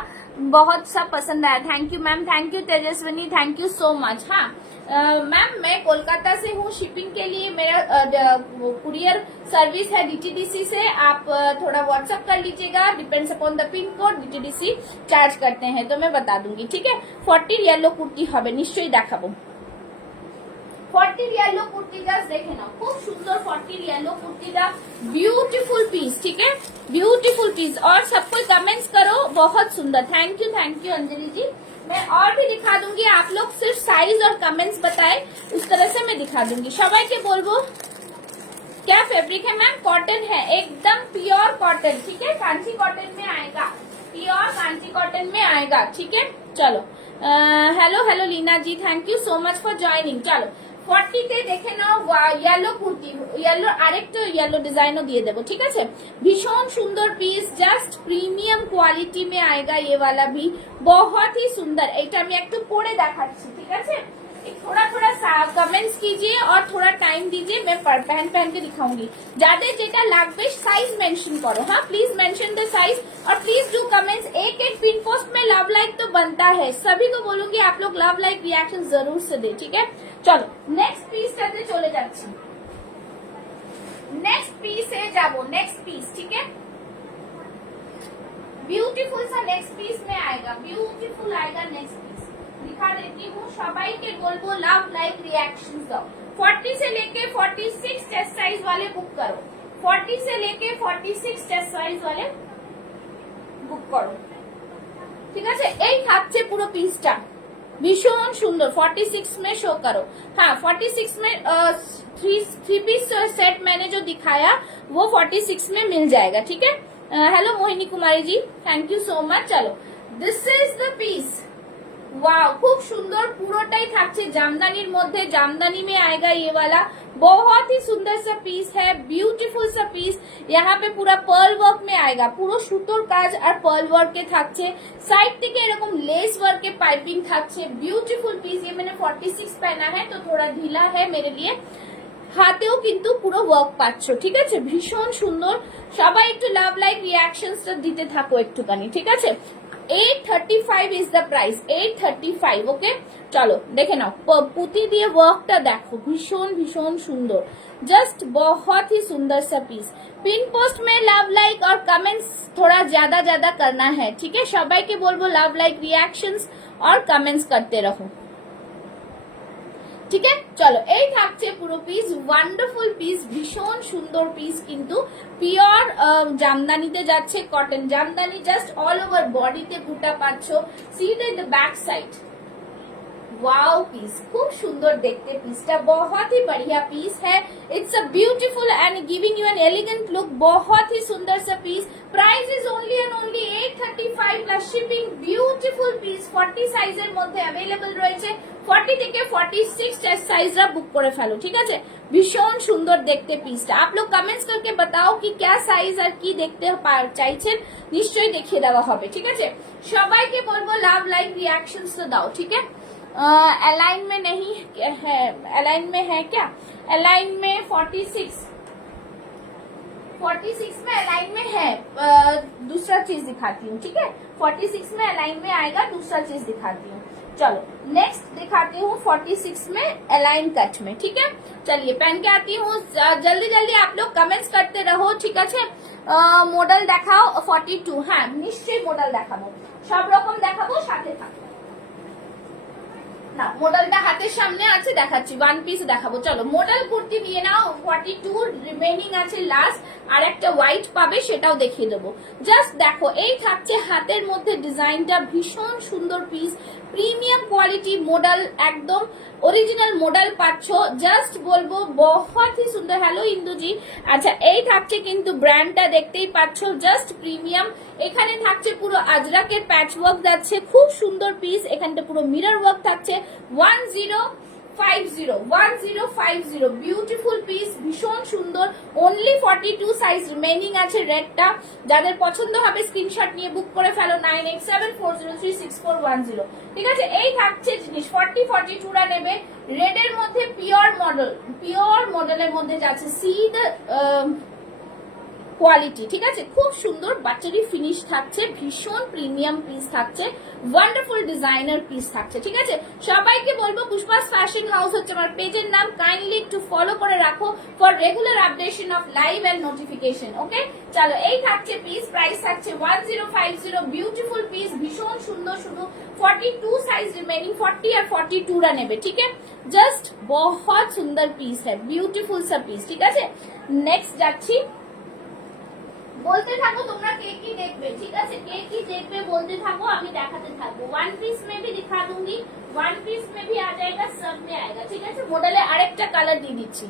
बहुत सा पसंद आया। Thank you ma'am, thank you Tejaswini, thank you so much. हाँ मैम मैं कोलकाता से हूँ, शिपिंग के लिए मेरा कुरियर सर्विस है डीटीडीसी से, आप थोड़ा व्हाट्सएप कर लीजिएगा, depends upon the pin code, DTDC charge करते हैं तो मैं बता दूंगी, ठीक है। 40 येलो কুর্তি হবে, নিশ্চয়ই দেখাবো। 40 येलो कुर्ती জাস্ট দেখে নাও, খুব সুন্দর 40 येलो कुर्तीটা, ब्यूटीफुल पीस, ठीक है, ब्यूटीफुल पीस। और सबको कमेंट्स करो, बहुत सुंदर। थैंक यू अंजलि जी। मैं और भी दिखा दूंगी, आप लोग सिर्फ साइज और कमेंट्स बताए, उस तरह से मैं दिखा दूंगी। সবাইকে বলবো क्या फैब्रिक है मैम? कॉटन है, एकदम प्योर कॉटन, ठीक है, कांची कॉटन में आएगा, प्योर कांची कॉटन में आएगा, ठीक है। चलो hello Leena ji, thank you so much for joining. चलो 40 তে দেখে নাও येलो কুর্তি, येलो আরেকটা येलो ডিজাইনও দিয়ে দেবো, ঠিক আছে। ভীষণ সুন্দর পিস, জাস্ট প্রিমিয়াম কোয়ালিটি में आएगा ये वाला भी, बहुत ही सुंदर। এটা আমি একটু পরে দেখাচ্ছি, ঠিক আছে। थोड़ा कमेंट्स कीजिए और थोड़ा टाइम दीजिए, मैं पहन के दिखाऊंगी। যাদের যেটা লাগবে साइज मेंशन करो, हाँ प्लीज मेंशन द साइज, और प्लीज डू कमेंट्स। एक पिन पोस्ट में लव लाइक तो बनता है, सभी को बोलूंगी आप लोग लव लाइक रिएक्शन जरूर से दे, ठीक है। चलो नेक्स्ट পিসটাতে চলে যাচ্ছি, नेक्स्ट পিসে যাবো, नेक्स्ट পিস, ठीक है। ब्यूटीफुल सा नेक्स्ट पीस में आएगा, ब्यूटीफुल आएगा नेक्स्ट पीस, दिखा देती हूँ। সবাইকে বলবো লাভ লাইক রিঅ্যাকশনস দাও। 40 से लेके 46 चेस्ट साइज वाले बुक करो, 40 से लेके 46 चेस्ट साइज वाले बुक करो, ঠিক আছে। এই থাকছে পুরো পিসটা, भीषण सुंदर। 46 में शो करो, हाँ 46 में 3 पीस सेट मैंने जो दिखाया वो 46 में मिल जाएगा, ठीक है। Hello Mohini Kumari ji, thank you so much. चलो this is the piece, wow खूब सुंदर पूरोटाई থাকছে জামদানির মধ্যে জামদানি में आएगा ये वाला बहुत ही सुंदर सा पीस है ब्यूटीफुल सा पीस यहाँ पे पूरा पर्ल वर्क में आएगा পুরো সুতোর কাজ আর पर्ल वर्क के থাকছে साइड থেকে এরকম लेस वर्क के पाइपिंग থাকছে ब्यूटीफुल पीस ये मैंने 46 पहना है तो थोड़ा ढीला है मेरे लिए হাতেও কিন্তু পুরো ওয়ার্ক পাচ্ছ ঠিক আছে ভীষণ সুন্দর সবাই একটু লাভ লাইক রিঅ্যাকশনসটা দিতে থাকো একটুখানি ঠিক আছে 835 इज द प्राइस 835 ओके चलो देखे नाओ पुती दिए वर्कटा देखो भीषण भीषण सुंदर जस्ट बहुत ही सुंदर सा पीस पिन पोस्ट में लव लाइक और कमेंट्स थोड़ा ज्यादा ज्यादा करना है ठीक है सबाई के बोलबो लव लाइक रिएक्शंस और कमेंट्स करते रहो ठीक है चलो এই থাকছে পুরো পিস ওয়ান্ডারফুল পিস ভীষণ সুন্দর পিস কিন্তু পিওর জামদানিতে যাচ্ছে cotton jamdani just all over বডিতে বুটা পাচ্ছো see the back side wow piece खूब सुंदर देखते पीसटा बहुत ही बढ़िया पीस है it's a beautiful and giving you an elegant look बहुत ही सुंदर सा piece price is only and only 835 plus shipping beautiful piece 40 সাইজের মধ্যে अवेलेबल রয়েছে 40 থেকে 46 সাইজরা বুক করে ফেলো ঠিক আছে ভীষণ সুন্দর দেখতে পিসটা आप लोग कमेंट्स करके बताओ कि क्या साइज আর কি দেখতে চাইছেন নিশ্চয়ই দেখিয়ে দেওয়া হবে ঠিক আছে সবাইকে বলবো লাভ লাইক রিঅ্যাকশনস তো দাও ঠিক है अलाइन में नहीं है अलाइन में है क्या अलाइन में 46 में अलाइन में है दूसरा चीज दिखाती हूँ ठीक है 46 में अलाइन में आएगा दूसरा चीज दिखाती हूँ चलो नेक्स्ट दिखाती हूँ 46 में अलाइन कट में ठीक है चलिए पहन के आती हूँ जल्दी जल्दी आप लोग कमेंट्स करते रहो ठीक है मॉडल देखाओ 42 हाँ निश्चय मॉडल देखाबो सब रकम देखाबो साथे थाको না মডেলটা হাতের সামনে আছে দেখাচ্ছি ওয়ান পিস দেখাবো চলো মডেল কুর্তি নিয়ে নাও 42 রিমেইনিং আছে লাস্ট আর একটা হোয়াইট পাবে সেটাও দেখিয়ে দেবো জাস্ট দেখো এই থাকছে হাতের মধ্যে ডিজাইনটা ভীষণ সুন্দর পিস প্রিমিয়াম কোয়ালিটি মডেল একদম ओरिजिनल मॉडल पाচ্ছ জাস্ট বলবো बहुत ही सुंदर हेलो इंदु जी আচ্ছা এই থাকছে কিন্তু ব্র্যান্ডটা দেখতেই পাচ্ছ জাস্ট প্রিমিয়াম এখানে থাকছে পুরো আজরাকের প্যাচ ওয়ার্ক যাচ্ছে খুব সুন্দর পিস এখানটা পুরো মিরর ওয়ার্ক থাকছে 1050 বিউটিফুল পিস ভীষণ সুন্দর অনলি 42 সাইজ রিমেইনিং আছে রেডটা যাদের পছন্দ হবে স্ক্রিনশট নিয়ে বুক করে ফেলো 9874036410 ঠিক আছে এই থাকছে জিনিস 42 রা নেবে রেড এর মধ্যে পিওর মডেলের মধ্যে যাচ্ছে সি দ্য কোয়ালিটি ঠিক আছে খুব সুন্দর বাটারি ফিনিশ থাকছে ভীষণ প্রিমিয়াম পিস থাকছে ওয়ান্ডারফুল ডিজাইনার পিস থাকছে ঠিক আছে সবাইকে বলবো পুষ্পাস ফ্যাশন হাউস হচ্ছে আমার পেজের নাম কাইন্ডলি একটু ফলো করে রাখো for regular updation of live and notification okay চলো এই থাকছে পিস প্রাইস থাকছে 1050 বিউটিফুল পিস ভীষণ সুন্দর শুধু 42 সাইজ রিমেইনিং 40 আর 42 রা নেবে ঠিক আছে জাস্ট बहुत সুন্দর পিস है ब्यूटीफुल सा পিস ঠিক আছে নেক্সট যাচ্ছি बोलते থাকো তোমরা কে কি দেখবে ঠিক আছে কে কি দেখবে बोलते থাকো আমি দেখাতে থাকবো वन पीस में भी दिखा दूंगी वन पीस में भी आ जाएगा सब में आएगा ঠিক আছে মডেলে আরেকটা কালার দিয়ে দিচ্ছি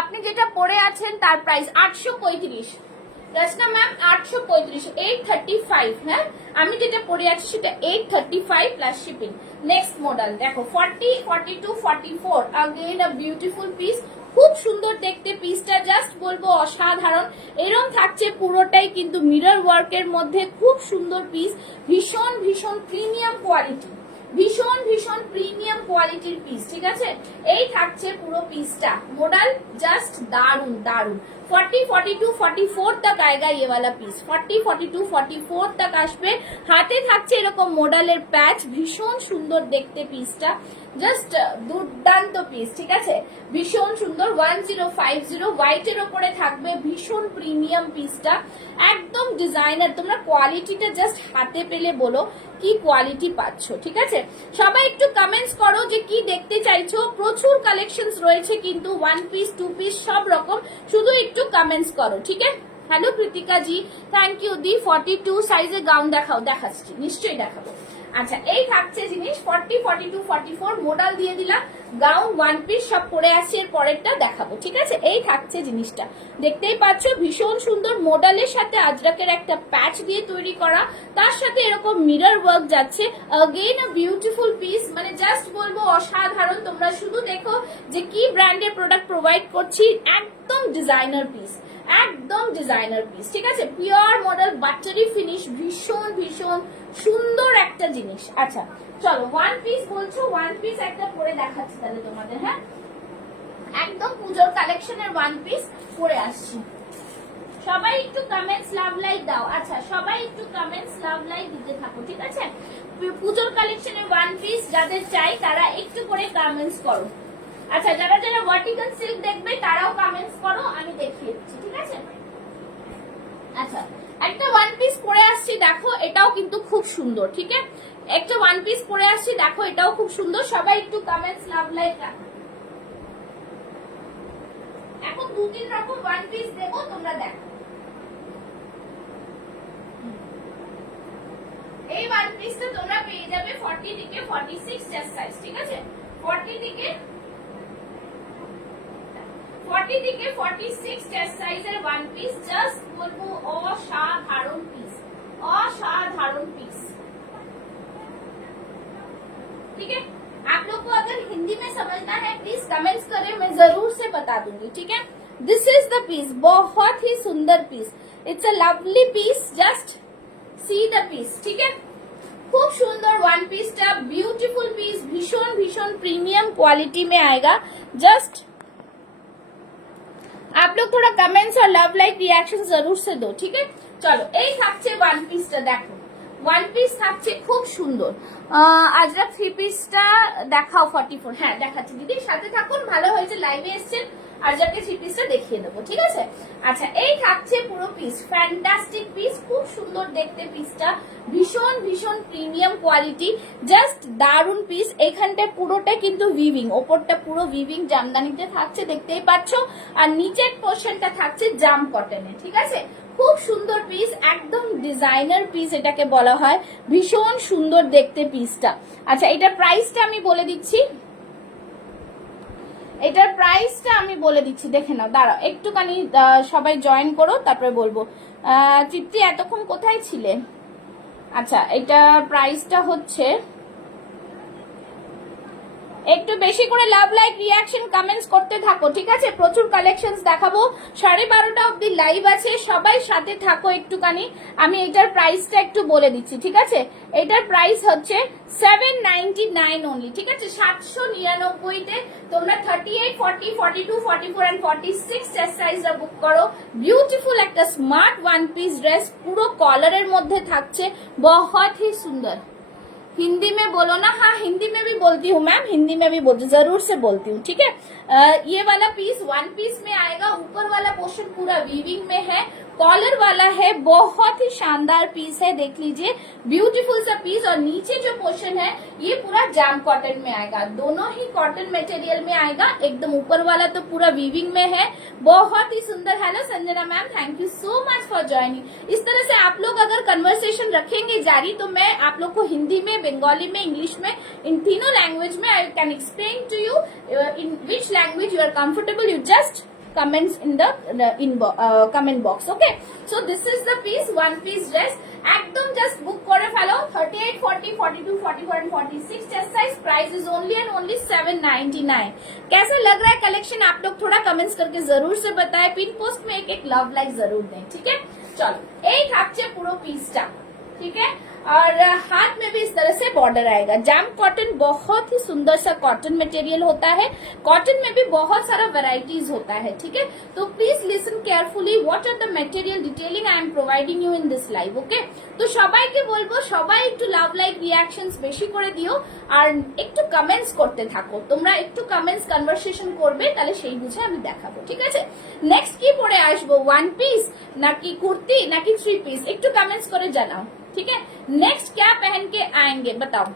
আপনি যেটা পরে আছেন তার প্রাইস 835 रचना मैम 835 835 হ্যাঁ আমি যেটা পরে আছি সেটা 835 প্লাস শিপিং নেক্সট মডেল দেখো 40 42 44 अगेन अ ब्यूटीफुल पीस খুব সুন্দর দেখতে পিসটা জাস্ট বলবো অসাধারণ এরকম থাকছে পুরোটাই কিন্তু মিরর ওয়ার্কের মধ্যে খুব সুন্দর পিস ভীষণ ভীষণ প্রিমিয়াম কোয়ালিটি ভীষণ প্রিমিয়াম কোয়ালিটির পিস ঠিক আছে এই থাকছে পুরো পিসটা মডেল জাস্ট দারুন দারুন 40 42 44 तक आएगा ये वाला पीस 40 42 44 तक আসবে হাতে থাকছে এরকম মডেলের প্যাচ ভীষণ সুন্দর দেখতে পিসটা জাস্ট দুর্দান্ত পিস ঠিক আছে ভীষণ সুন্দর 1050 হোয়াইটের উপরে থাকবে ভীষণ প্রিমিয়াম পিসটা একদম ডিজাইনার তোমরা কোয়ালিটিটা জাস্ট হাতে পেলে বলো কি কোয়ালিটি পাচ্ছ ঠিক আছে সবাই একটু কমেন্টস করো যে কি দেখতে চাইছো প্রচুর কালেকশনস রয়েছে কিন্তু ওয়ান পিস টু পিস সব রকম শুধু একটু কমেন্টস করো ঠিক আছে hello Kritika ji thank you दी 42 সাইজে গাউন দেখাও দেখাচ্ছি নিশ্চয়ই দেখাবো আচ্ছা এই থাকছে জিনিস 40, 42, 44 মডেল দিয়ে দিলাম, গাউন ওয়ান পিস সব পরে আসছে, এর পরেরটা দেখাবো, ঠিক আছে। এই থাকছে জিনিসটা, দেখতেই পাচ্ছ ভীষণ সুন্দর মডেলের সাথে আজরাকের একটা প্যাচ দিয়ে তৈরি করা, তার সাথে এরকম মিরর ওয়ার্ক যাচ্ছে। अगेन আ বিউটিফুল পিস, মানে জাস্ট বলবো অসাধারণ। তোমরা শুধু দেখো যে কি ব্র্যান্ডের প্রোডাক্ট প্রোভাইড করছি, একদম ডিজাইনার পিস, একদম ডিজাইনার পিস, ঠিক আছে। পিওর মডেল বাটারি ফিনিশ, ভীষণ ভীষণ সুন্দর একটা জিনিস। আচ্ছা চলো ওয়ান পিস বলছো, ওয়ান পিস একটা পরে দেখাচ্ছি তাহলে তোমাদের। হ্যাঁ একদম পুজোর কালেকশনের ওয়ান পিস পরে আসছি। সবাই একটু কমেন্টস লাভ লাইক দাও। আচ্ছা সবাই একটু কমেন্টস লাভ লাইক দিতে থাকো, ঠিক আছে। পুজোর কালেকশনের ওয়ান পিস যাদের চাই তারা একটু করে কমেন্টস করো। আচ্ছা যারা যারা ভার্টিকাল সিল্ক দেখবে তারাও কমেন্টস করো, আমি দেখিয়ে দিচ্ছি, ঠিক আছে। আচ্ছা একটা ওয়ান পিস পরে আসছি, দেখো এটাও কিন্তু খুব সুন্দর, ঠিক আছে। একটা ওয়ান পিস পরে আসছি, দেখো এটাও খুব সুন্দর। সবাই একটু কমেন্টস লাভ লাইক রাখো। এখন 2-3 রকম ওয়ান পিস দেবো, তোমরা দেখো। এই ওয়ান পিসটা তোমরা পেয়ে যাবে 40 থেকে 46 চেস্ট সাইজ, ঠিক আছে। 40 থেকে 46 চেস্ট সাইজের ওয়ান পিস, জাস্ট বলবো অসাধারণ পিস, असाधारण पीस, ठीक है। आप लोग को अगर हिंदी में समझना है प्लीज कमेंट्स करें, मैं जरूर से बता दूंगी, ठीक है। दिस इज द पीस, बहुत ही सुंदर piece, it's a lovely piece, just see the piece, ठीक है। खूब सुंदर वन पीस टा, ब्यूटीफुल पीस, भीषण भीषण प्रीमियम क्वालिटी में आएगा। जस्ट आप लोग थोड़ा कमेंट्स और लव लाइक रिएक्शन जरूर से दो, ठीक है। चलो এই থাকছে ওয়ান পিসটা, দেখো ওয়ান পিস থাকছে খুব সুন্দর। আজরা থ্রি পিসটা দেখাও 44। হ্যাঁ দেখাচ্ছি দিদি, সাথে থাকুন, ভালো হয়েছে লাইভে এসেছেন, আজরাকে থ্রি পিসটা দেখিয়ে দেবো, ঠিক আছে। আচ্ছা এই থাকছে পুরো পিস, ফ্যান্টাস্টিক পিস, খুব সুন্দর দেখতে পিসটা, ভীষণ ভীষণ প্রিমিয়াম কোয়ালিটি, জাস্ট দারুন পিস। এখানটা পুরোটা কিন্তু উইভিং, ওপরটা পুরো উইভিং জামদানিতে থাকছে, দেখতেই পাচ্ছ। আর নিচের পোর্শনটা থাকছে জাম কটনে, ঠিক আছে। খুব সুন্দর পিস, একদম ডিজাইনার পিস এটাকে বলা হয়, ভীষণ সুন্দর দেখতে পিসটা। আচ্ছা এটার প্রাইসটা আমি বলে দিচ্ছি, এটার প্রাইসটা আমি বলে দিচ্ছি, দেখে নাও, দাঁড়াও একটুখানি সবাই জয়েন করো তারপরে বলবো। তৃপ্তি এতক্ষণ কোথায় ছিলে? আচ্ছা এটার প্রাইসটা হচ্ছে, একটু বেশি করে লাভ লাইক রিয়াকশন কমেন্টস করতে থাকো, ঠিক আছে। প্রচুর কালেকশনস দেখাবো, 12:30 অবধি লাইভ আছে, সবাই সাথে থাকো একটুখানি। আমি এটার প্রাইসটা একটু বলে দিচ্ছি, ঠিক আছে। এটার প্রাইস হচ্ছে 799 অনলি, ঠিক আছে। 799 তে তোমরা 38, 40, 42, 44 এন্ড 46 চেস্ট সাইজটা বুক করো। বিউটিফুল একটা স্মার্ট ওয়ান পিস ড্রেস, পুরো কলারের মধ্যে থাকছে, बहुत ही सुंदर। हिंदी में बोलो ना, हाँ हिंदी में भी बोलती हूँ मैम, हिंदी में भी बोलती, जरूर से बोलती हूँ, ठीक है। ये वाला पीस वन पीस में आएगा, ऊपर वाला पोर्शन पूरा वीविंग में है, कॉलर वाला है, बहुत ही शानदार पीस है, देख लीजिए ब्यूटीफुल सा पीस। और नीचे जो पोर्शन है ये पूरा जाम कॉटन में आएगा, दोनों ही कॉटन मटेरियल में आएगा, एकदम ऊपर वाला तो पूरा वीविंग में है, बहुत ही सुंदर। Hello Sanjana ma'am, thank you so much for joining. इस तरह से आप लोग अगर कन्वर्सेशन रखेंगे जारी तो मैं आप लोग को हिंदी में, बंगाली में, इंग्लिश में, इन तीनों लैंग्वेज में I can explain to you in which language you are comfortable, you just comments in the comment box, okay। so this is the piece, one piece dress, একদম just book করে ফেলো। 38, 40, 42, 44 and 46 chest size, price is only and only 799। कैसा लग रहा है collection, आप लोग थोड़ा comments करके जरूर से बताएं, पिन पोस्ट में एक लव लाइक जरूर दें, ठीक है। चलो এই থাকছে পুরো পিসটা, ठीक है। और हाथ में भी इस तरह से बॉर्डर आएगा, जाम कॉटन बहुत ही सुंदर सा कॉटन मटेरियल होता है, कॉटन में भी बहुत सारा वैरायटीज होता है, ठीक है। तो please listen carefully what are the material detailing I am providing you in this live, okay. তো সবাইকে বলবো সবাই একটু লাভ লাইক রিঅ্যাকশনস বেশি করে দিও, আর একটু কমেন্টস করতে থাকো, তোমরা একটু কমেন্টস কনভারসেশন করবে, তাহলে সেই বুঝে আমি দেখাবো, ঠিক আছে। নেক্সট কি পরে আসবো, ওয়ান পিস নাকি কুর্তি নাকি থ্রি পিস, একটু কমেন্টস করে জানাও, ठीक है। नेक्स्ट क्या पहन के आएंगे बताओ,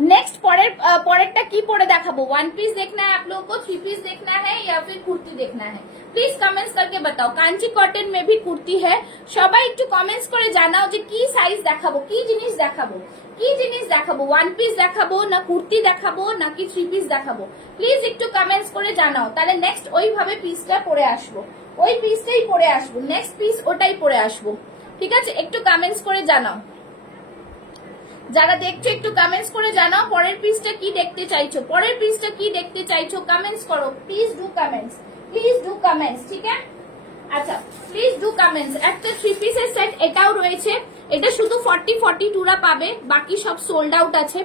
नेक्स्ट परेरटा की परे देखाबो, वन पीस देखना है आप लोगों को, थ्री पीस देखना है या फिर कुर्ती देखना है, प्लिज कमेंट्स करके बताओ। कांची कटन में भी कुर्ती है, सबाई एकटू कमेंट्स करे जानाओ जे की साइज देखाबो, की जिनिस देखाबो, की जिनिस देखाबो, वन पीस देखाबो ना कुर्ती देखाबो नाकि थ्री पीस देखाबो, प्लिज एकटू कमेंट्स करे जानाओ। ताहले नेक्स्ट ओइभाবে পিসটা পরে আসবো, ওই পিসটাই পরে আসবো, নেক্সট পিস ওটাই পরে আসবো, ঠিক আছে? একটু কমেন্টস করে জানাও, যারা দেখছো একটু কমেন্টস করে জানাও পরের পিসটা কি দেখতে চাইছো, পরের পিসটা কি দেখতে চাইছো, কমেন্টস করো, please do comments, please do comments, ঠিক আছে? আচ্ছা প্লিজ ডু কমেন্টস। একটা থ্রি পিসের সেট এটাও রয়েছে, এটা শুধু 40-42 রা পাবে, বাকি সব সোল্ড আউট আছে।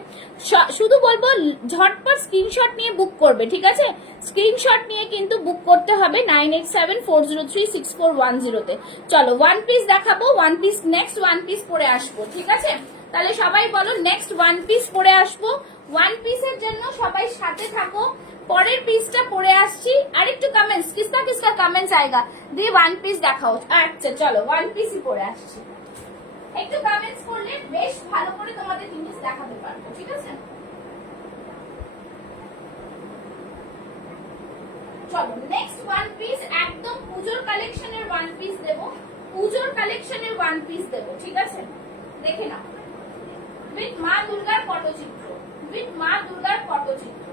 শুধু বলবো ঝটপট স্ক্রিনশট নিয়ে বুক করবে, ঠিক আছে? স্ক্রিনশট নিয়ে কিন্তু বুক করতে হবে 9874036410 তে। চলো ওয়ান পিস দেখাবো, one piece next one piece পরে আসবো, ঠিক আছে? তাহলে সবাই বলো নেক্সট ওয়ান পিস পরে আসবো, ওয়ান পিসের জন্য সবাই সাথে থাকো, পরের পিসটা পরে আসছি। আর একটু কমেন্টস, কিসকা কিসকা কমেন্টস আएगा দিয়ে ওয়ান পিস দেখাও। আচ্ছা চলো ওয়ান পিসই পরে আসছি, একটু কমেন্টস করলে বেশ ভালো করে তোমাদের জিনিস দেখাতে পারবো, ঠিক আছে? চলো নেক্সট ওয়ান পিস একদম পুজোর কালেকশনের ওয়ান পিস দেবো, পুজোর কালেকশনের ওয়ান পিস দেবো, ঠিক আছে? দেখে নাও, উইথ মা দুর্গার পটচিত্র, উইথ মা দুর্গার পটচিত্র,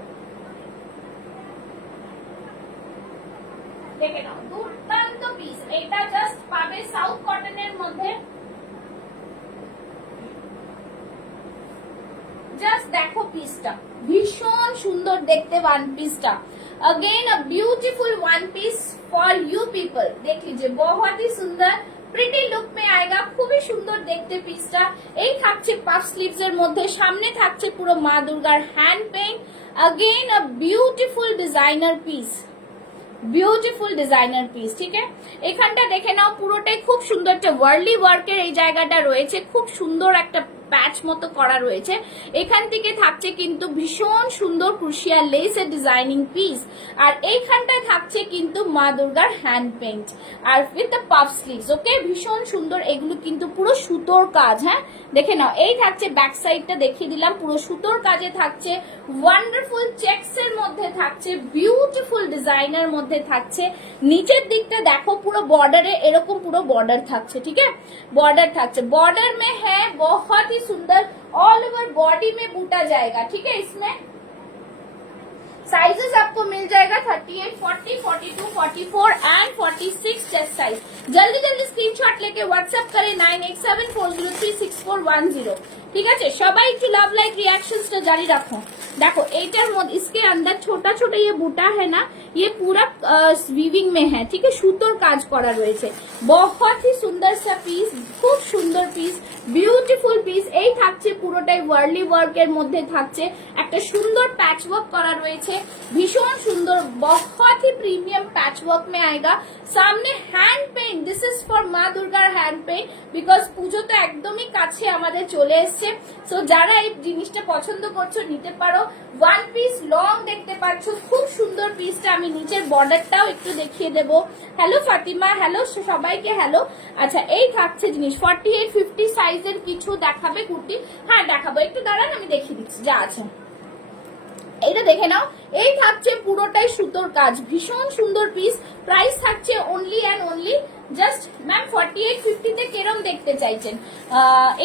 দেখে নাও দুর্দান্ত পিস। এটা জাস্ট পাবে সাউথ কটনের মধ্যে, জাস্ট দেখো পিসটা ভীষণ সুন্দর দেখতে, ওয়ান পিসটা again a beautiful one piece for you people. देख लीजिए बहुत ही सुंदर প্রিটি লুক মে আয়েগা, খুবই সুন্দর দেখতে পিসটা। এই থাকছে পাফ স্লিভস এর মধ্যে, সামনে থাকছে পুরো মা দুর্গার hand paint, again a beautiful designer piece, beautiful designer piece, ঠিক আছে? এখানটা দেখে নাও পুরোটাই খুব সুন্দর একটা ওয়ার্লি ওয়ার্কের এই জায়গাটা রয়েছে, খুব সুন্দর একটা প্যাচ মতো করা রয়েছে। এখান থেকে থাকছে কিন্তু ভীষণ সুন্দর ক্রুশিয়া লেসের ডিজাইনিং পিস, আর এইখানটায় থাকছে কিন্তু মা দুর্গার হ্যান্ড পেইন্ট আর with the puff sleeves. Okay, ভীষণ সুন্দর, এগুলো কিন্তু পুরো সুতোর কাজ। হ্যাঁ দেখে নাও, এই থাকছে ব্যাক সাইডটা দেখিয়ে দিলাম, পুরো সুতোর কাজে থাকছে, ওয়ান্ডারফুল চেকস এর মধ্যে থাকছে, বিউটিফুল ডিজাইনের মধ্যে থাকছে। নিচের দিকটা দেখো পুরো বর্ডারে এরকম পুরো বর্ডার থাকছে, ঠিক আছে? बॉर्डर থাকছে, बॉर्डर में है बहुत ही सुंदर, ऑल ओवर बॉडी में बूटा जाएगा, ठीक है? इसमें साइजेस आपको मिल जाएगा 38, 40, 42, 44 एंड 46 चेस्ट साइज। जल्दी जल्दी स्क्रीनशॉट लेके व्हाट्सएप करें 9874036410, ঠিক আছে? সবাই একটু লাভ লাইক রিएक्शंसটা জারি রাখো। देखो एटर मध्य इसके अंदर छोटा छोटा ये बूटा है ना, ये पूरा वीविंग में है, ठीक है? সুতোর কাজ করা রয়েছে, बहुत ही सुंदर सा পিস, খুব সুন্দর পিস, বিউটিফুল পিস। এই থাকছে পুরোটাই ওয়ার্লি ওয়ার্কের মধ্যে থাকছে, একটা সুন্দর প্যাচ ওয়ার্ক করা রয়েছে, ভীষণ সুন্দর, बहुत ही प्रीमियम पैच वर्क में आएगा। सामने hand paint, this is for মা দুর্গার হ্যান্ড পেইন্ট, বিকজ পুজো তো একদমই কাছে আমাদের চলে এসছে। সো যারা এই জিনিসটা পছন্দ করছো নিতে পারো। ওয়ান পিস লং দেখতে পাচ্ছ, খুব সুন্দর পিসটা। আমি নিচের বর্ডারটাও একটু দেখিয়ে দেব। হ্যালো ফাতিমা, হ্যালো সবাইকে হ্যালো। আচ্ছা এই থাকছে জিনিস 48-50 সাইজের কিছু দেখাবে কুর্তি? হ্যাঁ দেখাবো, একটু দাঁড়ান আমি দেখিয়ে দিচ্ছি যা আছে। এটা দেখে নাও, এই থাকছে পুরোটাই সুতোর কাজ, ভীষণ সুন্দর পিস। প্রাইস থাকছে only and only just ma'am 48-50 তে কেরম দেখতে চাইছেন?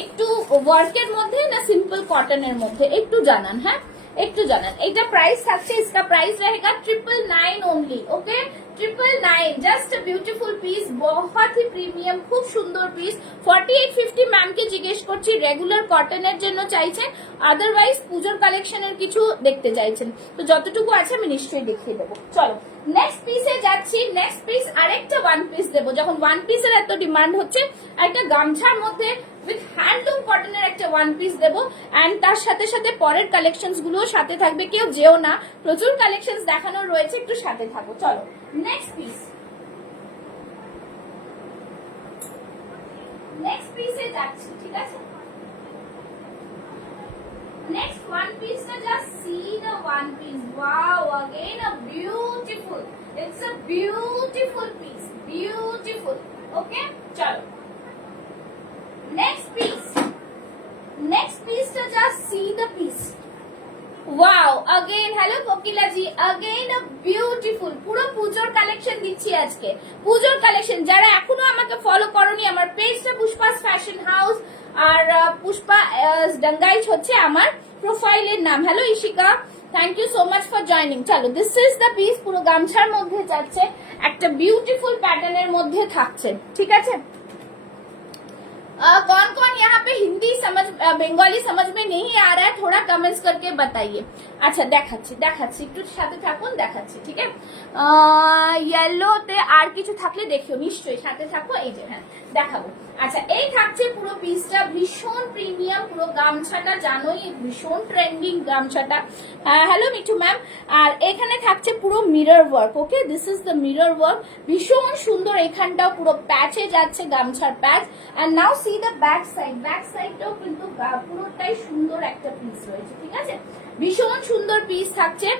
একটু ওয়ার্কের মধ্যে না সিম্পল কটনের মধ্যে একটু জানান, হ্যাঁ একটু জানান। এটা প্রাইস থাকছে, इसका प्राइस रहेगा 999 only. Okay 999, just beautiful piece, बहुत ही প্রিমিয়াম, খুব সুন্দর পিস। 48-50 ম্যামকে জিজ্ঞেস করছি রেগুলার কটনের জন্য চাইছেন, আদারওয়াইজ পুজোর কালেকশনের কিছু দেখতে চাইছেন, তো যতটুকু আছে আমি নিশ্চয়ই দেখিয়ে দেবো। চলো নেক্সট পিসে যাচ্ছি। নেক্সট পিস আরেকটা ওয়ান পিস দেবো, যখন ওয়ান পিসের এত ডিমান্ড হচ্ছে একটা গামছার মধ্যে উইথ হ্যান্ডলুম কটনের একটা ওয়ান পিস দেবো, এন্ড তার সাথে সাথে পরের কালেকশনস গুলো সাথে থাকবে, কেউ যেও না, প্রচুর কালেকশনস দেখানোর রয়েছে, একটু সাথে থাকো। চলো নেক্সট পিস, নেক্সট পিসে যাচ্ছি, ঠিক আছে? Next one piece na, just see the one piece. Wow, again a beautiful. It's a beautiful piece. Beautiful. Okay, chalo. Next piece. Next piece na, just see the piece. Kokila G again a beautiful পুরো পূজোর collection দিচ্ছি আজকে পূজোর collection যারা এখনো আমাকে follow করোনি আমার পেজটা পুষ্পাস ফ্যাশন হাউস আর পুষ্পা ডাঙ্গাইচ হচ্ছে আমার প্রোফাইলের নাম hello Ishika thank you so much for joining চলো দিস ইজ দ্য পিস পুরো গামছার মধ্যে যাচ্ছে একটা বিউটিফুল প্যাটার্নের মধ্যে থাকছে ঠিক আছে कौन कौन यहाँ पे हिंदी समझ बेंगली समझ में नहीं आ रहा है थोड़ा कमेंट्स करके बताइए আচ্ছা দেখাচ্ছি দেখাচ্ছি একটু সাথে থাকুন দেখাচ্ছি ঠিক আছে ইয়েলোতে আর কিছু থাকলে দেখিও নিশ্চয়ই সাথে থাকো এই যে হ্যাঁ দেখাবো আচ্ছা এই থাকছে পুরো পিসটা ভীষণ প্রিমিয়াম পুরো গামছাটা জানোই ভীষণ ট্রেন্ডিং গামছাটা হ্যালো মিঠু ম্যাম আর এখানে থাকছে পুরো mirror work okay this is the mirror work ভীষণ সুন্দর এখানটাও পুরো প্যাচে যাচ্ছে গামছার patch and now see the back সাইডটাও কিন্তু পুরোটাই সুন্দর একটা পিস রয়েছে ঠিক আছে ভীষণ সুন্দর পিস থাকছে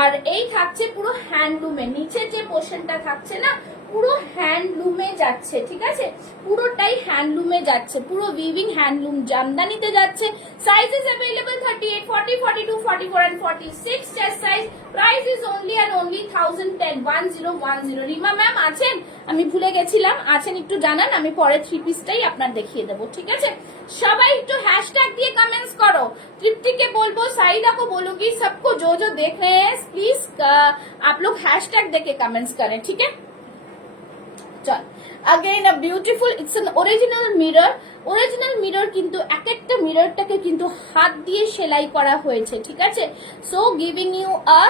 আর এই থাকছে পুরো হ্যান্ডলুমে নিচের যে পোর্শনটা থাকছে না পুরো হ্যান্ডলুমে যাচ্ছে ঠিক আছে পুরোটাই হ্যান্ডলুমে যাচ্ছে পুরো উইভিং হ্যান্ডলুম জামদানিতে যাচ্ছে sizes available 38 40 42 44 and 46 chest size price is only and only 1010 Rima ma'am আছেন আমি ভুলে গেছিলাম আছেন একটু জানান আমি পরে থ্রি পিসটাই আপনার দেখিয়ে দেবো ঠিক আছে সবাই একটু हैशटैग দিয়ে कमेंट्स करो तृप्ति के बोलबो साइदा को बोलूंगी सबको जो जो देख रहे हैं प्लीज आप लोग हैशटैग देके कमेंट्स करें ठीक है চল again a beautiful it's an original mirror কিন্তু এক একটা মিররটাকে কিন্তু হাত দিয়ে সেলাই করা হয়েছে ঠিক আছে so giving you a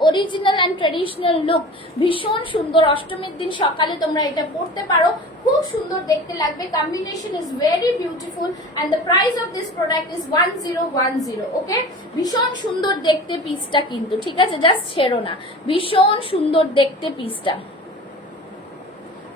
original and traditional look ভীষণ সুন্দর অষ্টমীর দিন সকালে তোমরা এটা পরতে পারো খুব সুন্দর দেখতে লাগবে combination is very beautiful and the price of this product is 1010 okay ভীষণ সুন্দর দেখতে পিসটা কিন্তু ঠিক আছে জাস্ট ছেড়ো না ভীষণ সুন্দর দেখতে পিসটা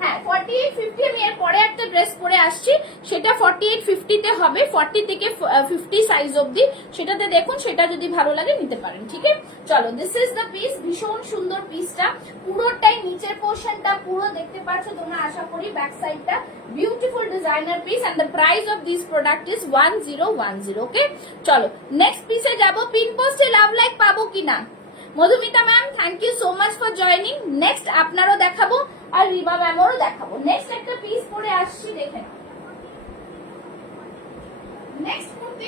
হ্যাঁ 4850 আমি এর পরে একটা ড্রেস পরে আসছি সেটা 4850 তে হবে 40 থেকে 50 সাইজ অবধি সেটাতে দেখুন সেটা যদি ভালো লাগে নিতে পারেন ঠিক আছে চলো দিস ইজ দ্য পিস ভীষণ সুন্দর পিসটা পুরোটাই নিচের পোরশনটা পুরো দেখতে পাচ্ছ তোমরা আশা করি ব্যাক সাইডটা beautiful designer piece and the price of this product is 1010 okay চলো নেক্সট পিসে যাব পিন পোস্টে লাভ লাইক পাবো কিনা Madhumita ma'am thank you so much for joining next আপনারও দেখাবো আর রিমা ম্যামেরও দেখাবো নেক্সট একটা পিস পরে আসছি দেখে নেক্সট কুর্তি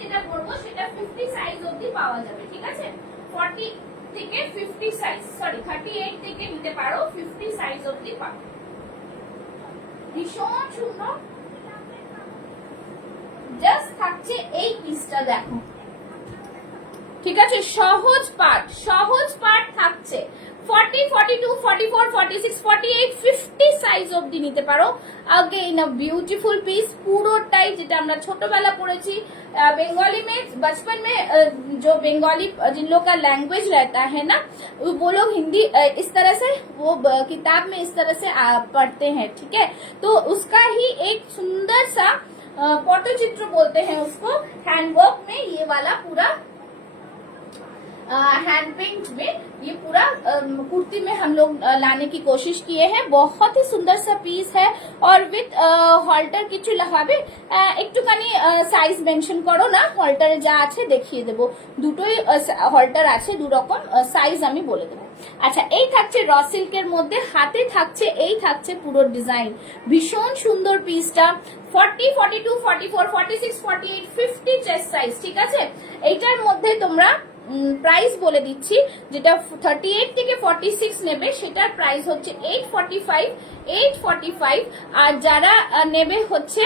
যেটা পরবো সেটা 50 সাইজ অবধি পাওয়া যাবে ঠিক আছে 40 থেকে 50 সাইজ সরি 38 থেকে নিতে পারো 50 সাইজ অবধি পাবে ভীষণ সুন্দর জাস্ট থাকছে এই পিসটা দেখো ঠিক আছে সহজ পার্ট থাকছে 40 42 44 46 48 50 সাইজ অবধি নিতে পারো अगेन अ ब्यूटीफुल पीस পুরোটাই যেটা আমরা ছোটবেলা পড়েছি बंगाली में बचपन में जो बंगाली जिन लोग का लैंग्वेज रहता है ना वो लोग हिंदी इस तरह से वो किताब में इस तरह से पढ़ते हैं ठीक है तो उसका ही एक सुंदर सा पटचित्र बोलते हैं उसको हैंडवर्क में ये वाला पूरा हैंड पेंट में ये पूरा कुर्ती में हम लोग लाने की कोशिश किए हैं बहुत ही सुंदर सा पीस है और विथ हॉल्टर किछु लगाबे একটুখানি সাইজ মেনশন করো না হল্টারে যা আছে দেখিয়ে দেব দুটোই হল্টার আছে দু রকম সাইজ আমি বলে দেব আচ্ছা এই থাকছে র সিল্কের মধ্যে হাতে থাকছে এই থাকছে পুরো ডিজাইন ভীষণ সুন্দর পিসটা 40 42 44 46 48 50 চেস্ট সাইজ ঠিক আছে এইটার মধ্যে তোমরা প্রাইস বলে দিচ্ছি যেটা 38 থেকে 46 নেবে সেটার প্রাইস হচ্ছে 845 আর যারা নেবে হচ্ছে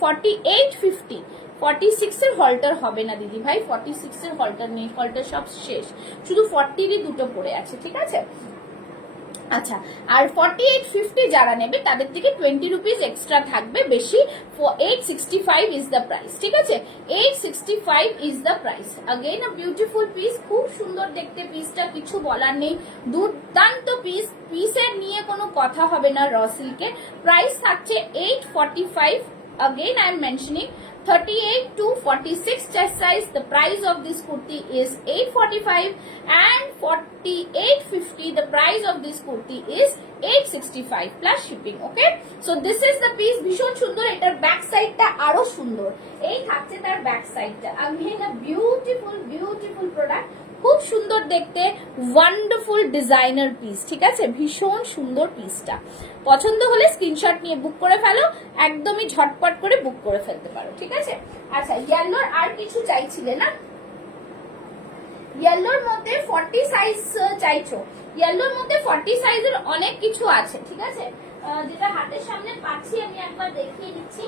4850 46 এর হল্টার হবে না দিদি ভাই 46 এর হল্টার নেই হল্টার সব শেষ শুধু 40 এরই দুটো পড়ে আছে ঠিক আছে আচ্ছা আর 4850 যারা নেবে তাদের থেকে 20 রুপিস এক্সট্রা থাকবে বেশি 865 ইজ দ্য প্রাইস ঠিক আছে 865 is the price again a beautiful piece খুব সুন্দর দেখতে পিসটা কিছু বলার নেই দুর্দান্ত পিসের নিয়ে কোনো কথা হবে না র সিল্কে প্রাইস থাকছে 845 again I am mentioning 38 to 46 chest size. The price of this kurti is 845 and 4850. The price of this kurti is 865 plus shipping. Okay, so this is the piece. ভীষণ সুন্দর, এটার ব্যাক সাইডটা আরো সুন্দর। এই থাকছে তার ব্যাক সাইডটা। Again a beautiful product, খুব সুন্দর দেখতে, ওয়ান্ডারফুল ডিজাইনার পিস। ঠিক আছে, ভীষণ সুন্দর পিসটা। পছন্দ হলে স্ক্রিনশট নিয়ে বুক করে ফেলো, একদমই ঝটপট করে বুক করে ফেলতে পারো। ঠিক আছে, আচ্ছা ইয়েলোর আর কিছু চাইছিলে না? ইয়েলোর মধ্যে 40 সাইজ চাইছো? ইয়েলোর মধ্যে 40 সাইজের অনেক কিছু আছে। ঠিক আছে, যেটা হাতের সামনে পাচ্ছি আমি একবার দেখিয়ে দিচ্ছি।